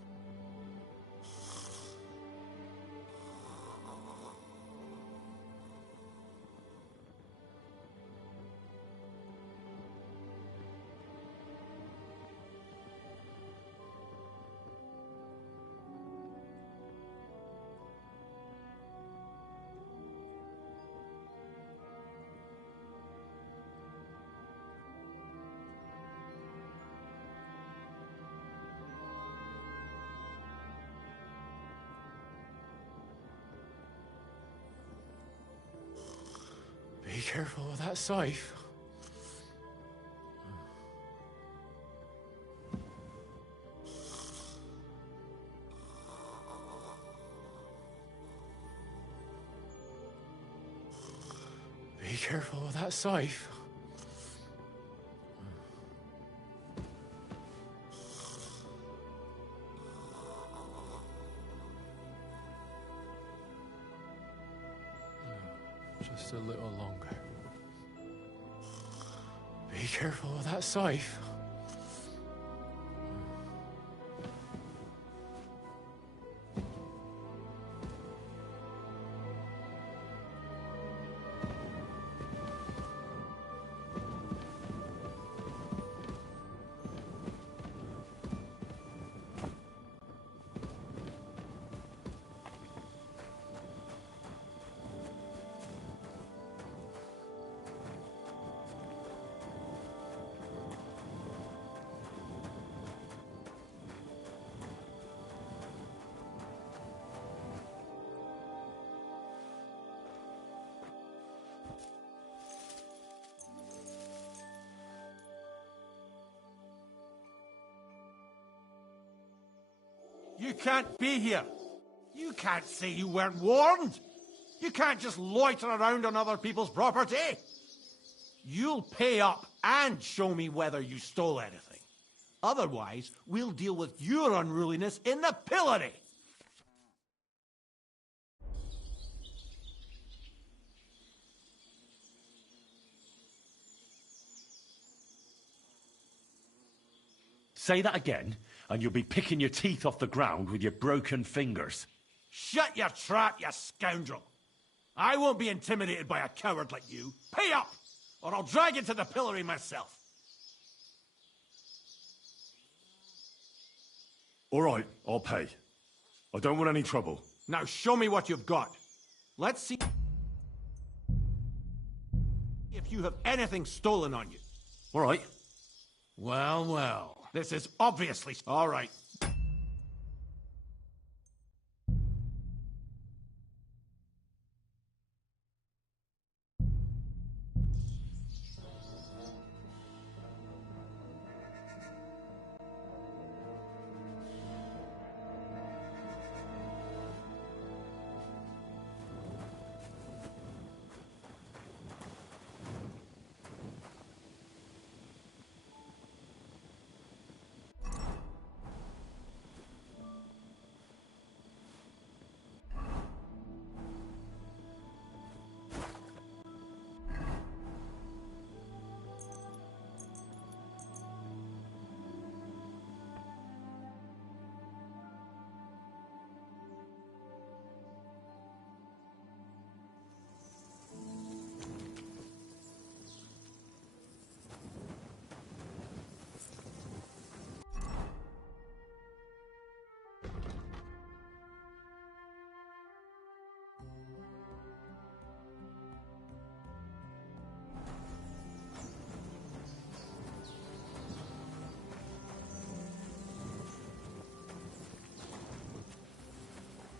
Be careful with that scythe. Be careful with that scythe. Just a little longer. Be careful with that scythe. You can't be here. You can't say you weren't warned. You can't just loiter around on other people's property. You'll pay up and show me whether you stole anything. Otherwise, we'll deal with your unruliness in the pillory. Say that again, and you'll be picking your teeth off the ground with your broken fingers. Shut your trap, you scoundrel. I won't be intimidated by a coward like you. Pay up, or I'll drag you to the pillory myself. All right, I'll pay. I don't want any trouble. Now show me what you've got. Let's see if you have anything stolen on you. All right. Well, well. This is obviously... All right.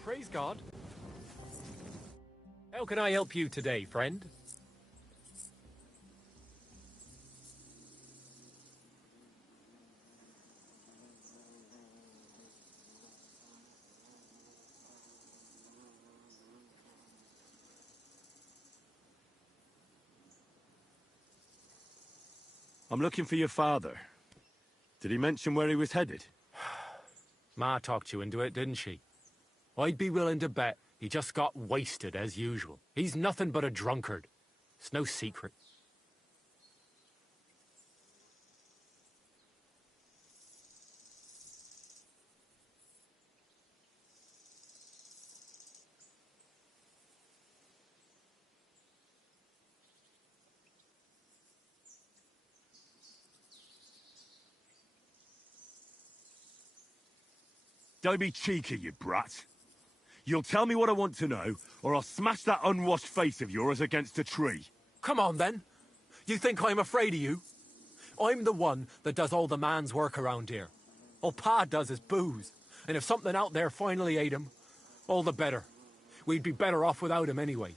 Praise God. How can I help you today, friend? I'm looking for your father. Did he mention where he was headed? Ma talked you into it, didn't she? I'd be willing to bet he just got wasted as usual. He's nothing but a drunkard. It's no secret. Don't be cheeky, you brat. You'll tell me what I want to know, or I'll smash that unwashed face of yours against a tree. Come on, then. You think I'm afraid of you? I'm the one that does all the man's work around here. All Pa does is booze. And if something out there finally ate him, all the better. We'd be better off without him anyway.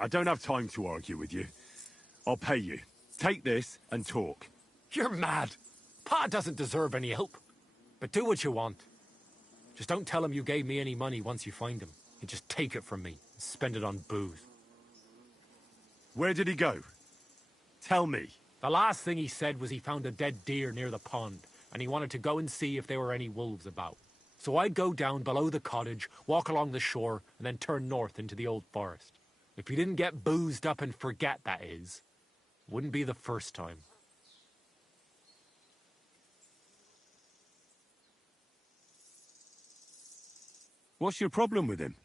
I don't have time to argue with you. I'll pay you. Take this and talk. You're mad. Pa doesn't deserve any help. But do what you want. Just don't tell him you gave me any money once you find him. And just take it from me and spend it on booze. Where did he go? Tell me. The last thing he said was he found a dead deer near the pond, and he wanted to go and see if there were any wolves about. So I'd go down below the cottage, walk along the shore, and then turn north into the old forest. If he didn't get boozed up and forget, that is, wouldn't be the first time. What's your problem with him?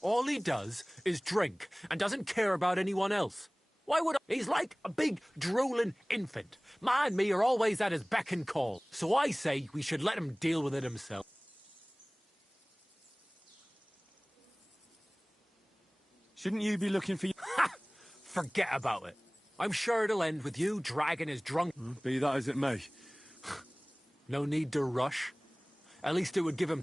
All he does is drink and doesn't care about anyone else. Why would I? He's like a big, drooling infant. Ma and me are always at his beck and call. So I say we should let him deal with it himself. Shouldn't you be looking for... Ha! Forget about it. I'm sure it'll end with you dragging his drunk... Be that as it may. No need to rush. At least it would give him...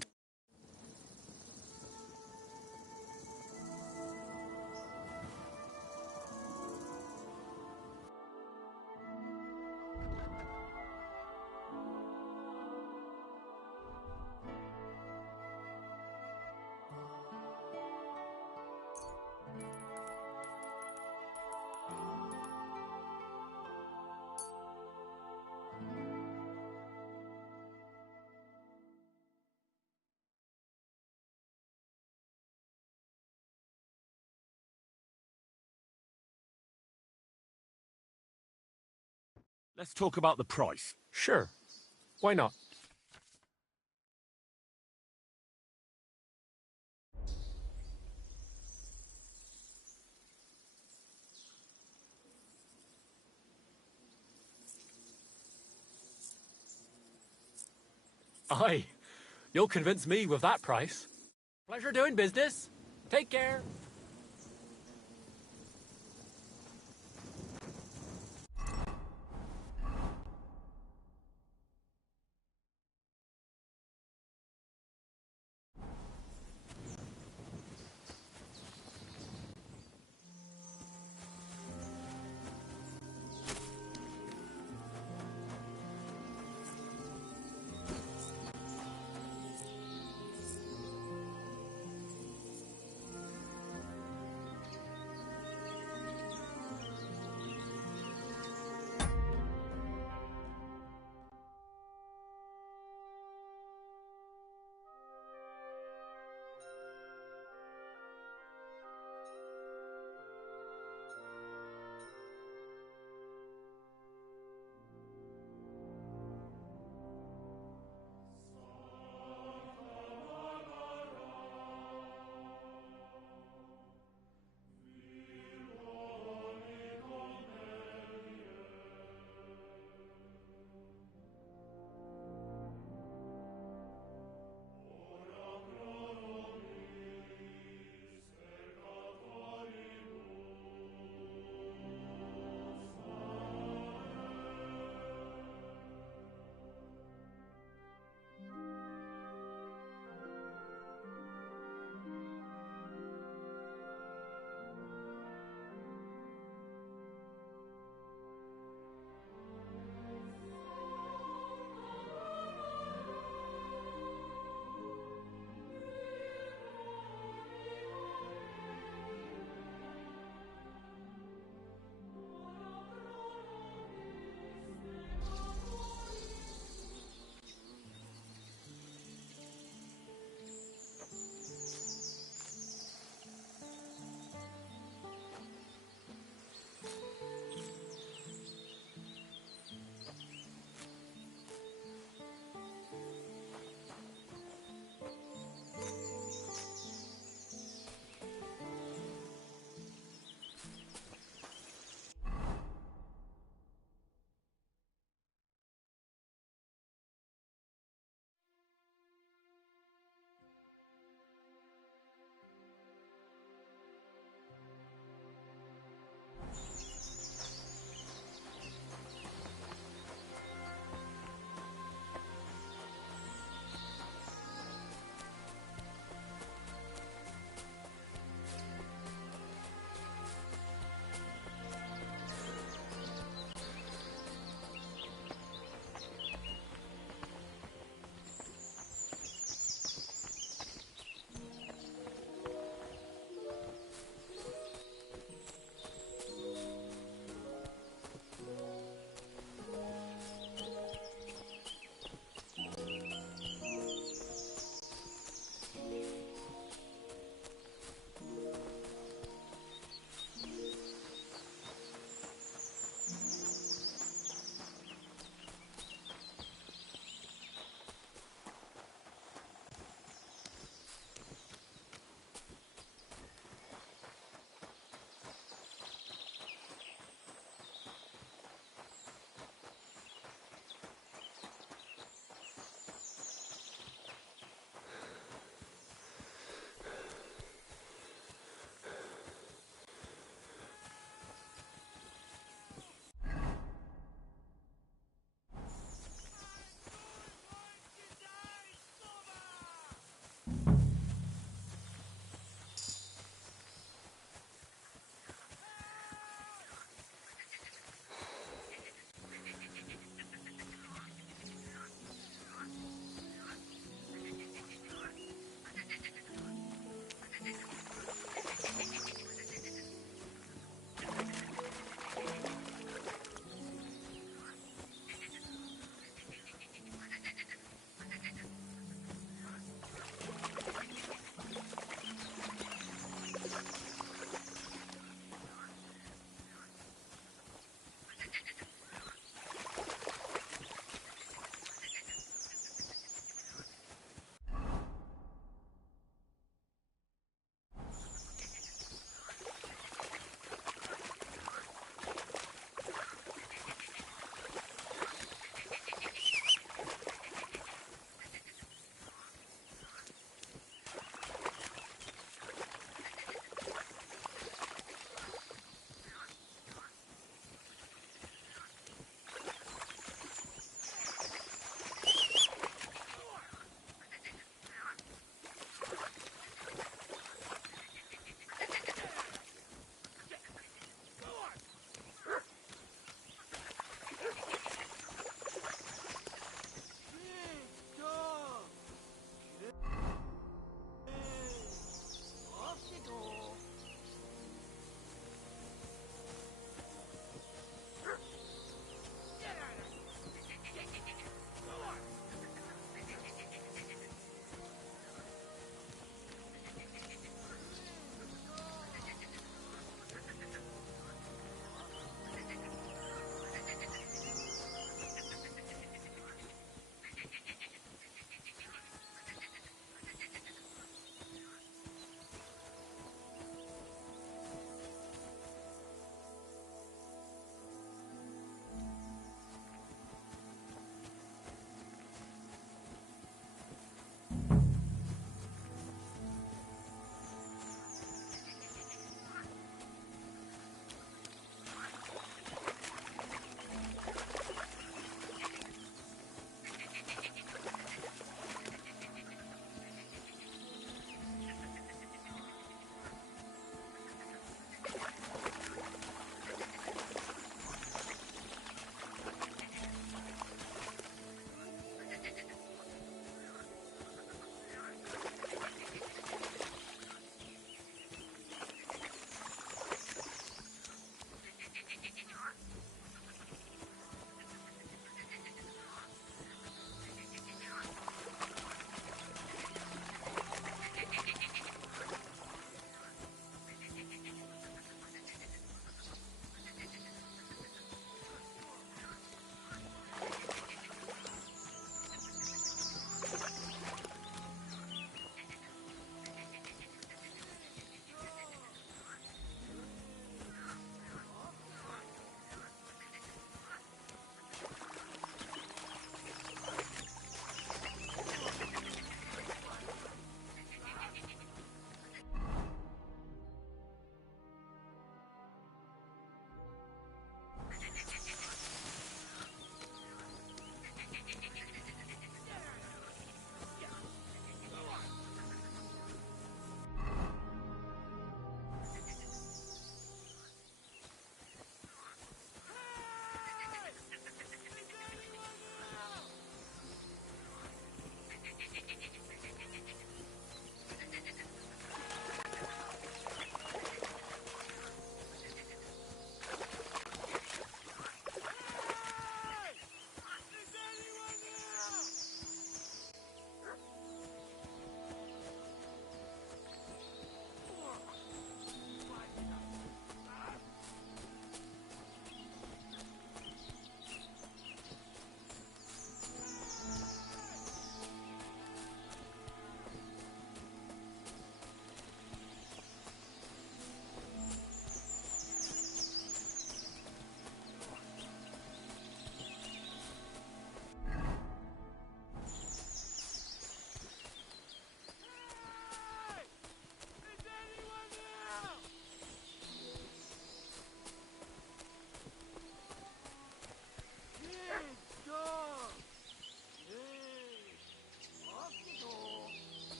Let's talk about the price. Sure. Why not? Aye. You'll convince me with that price. Pleasure doing business. Take care.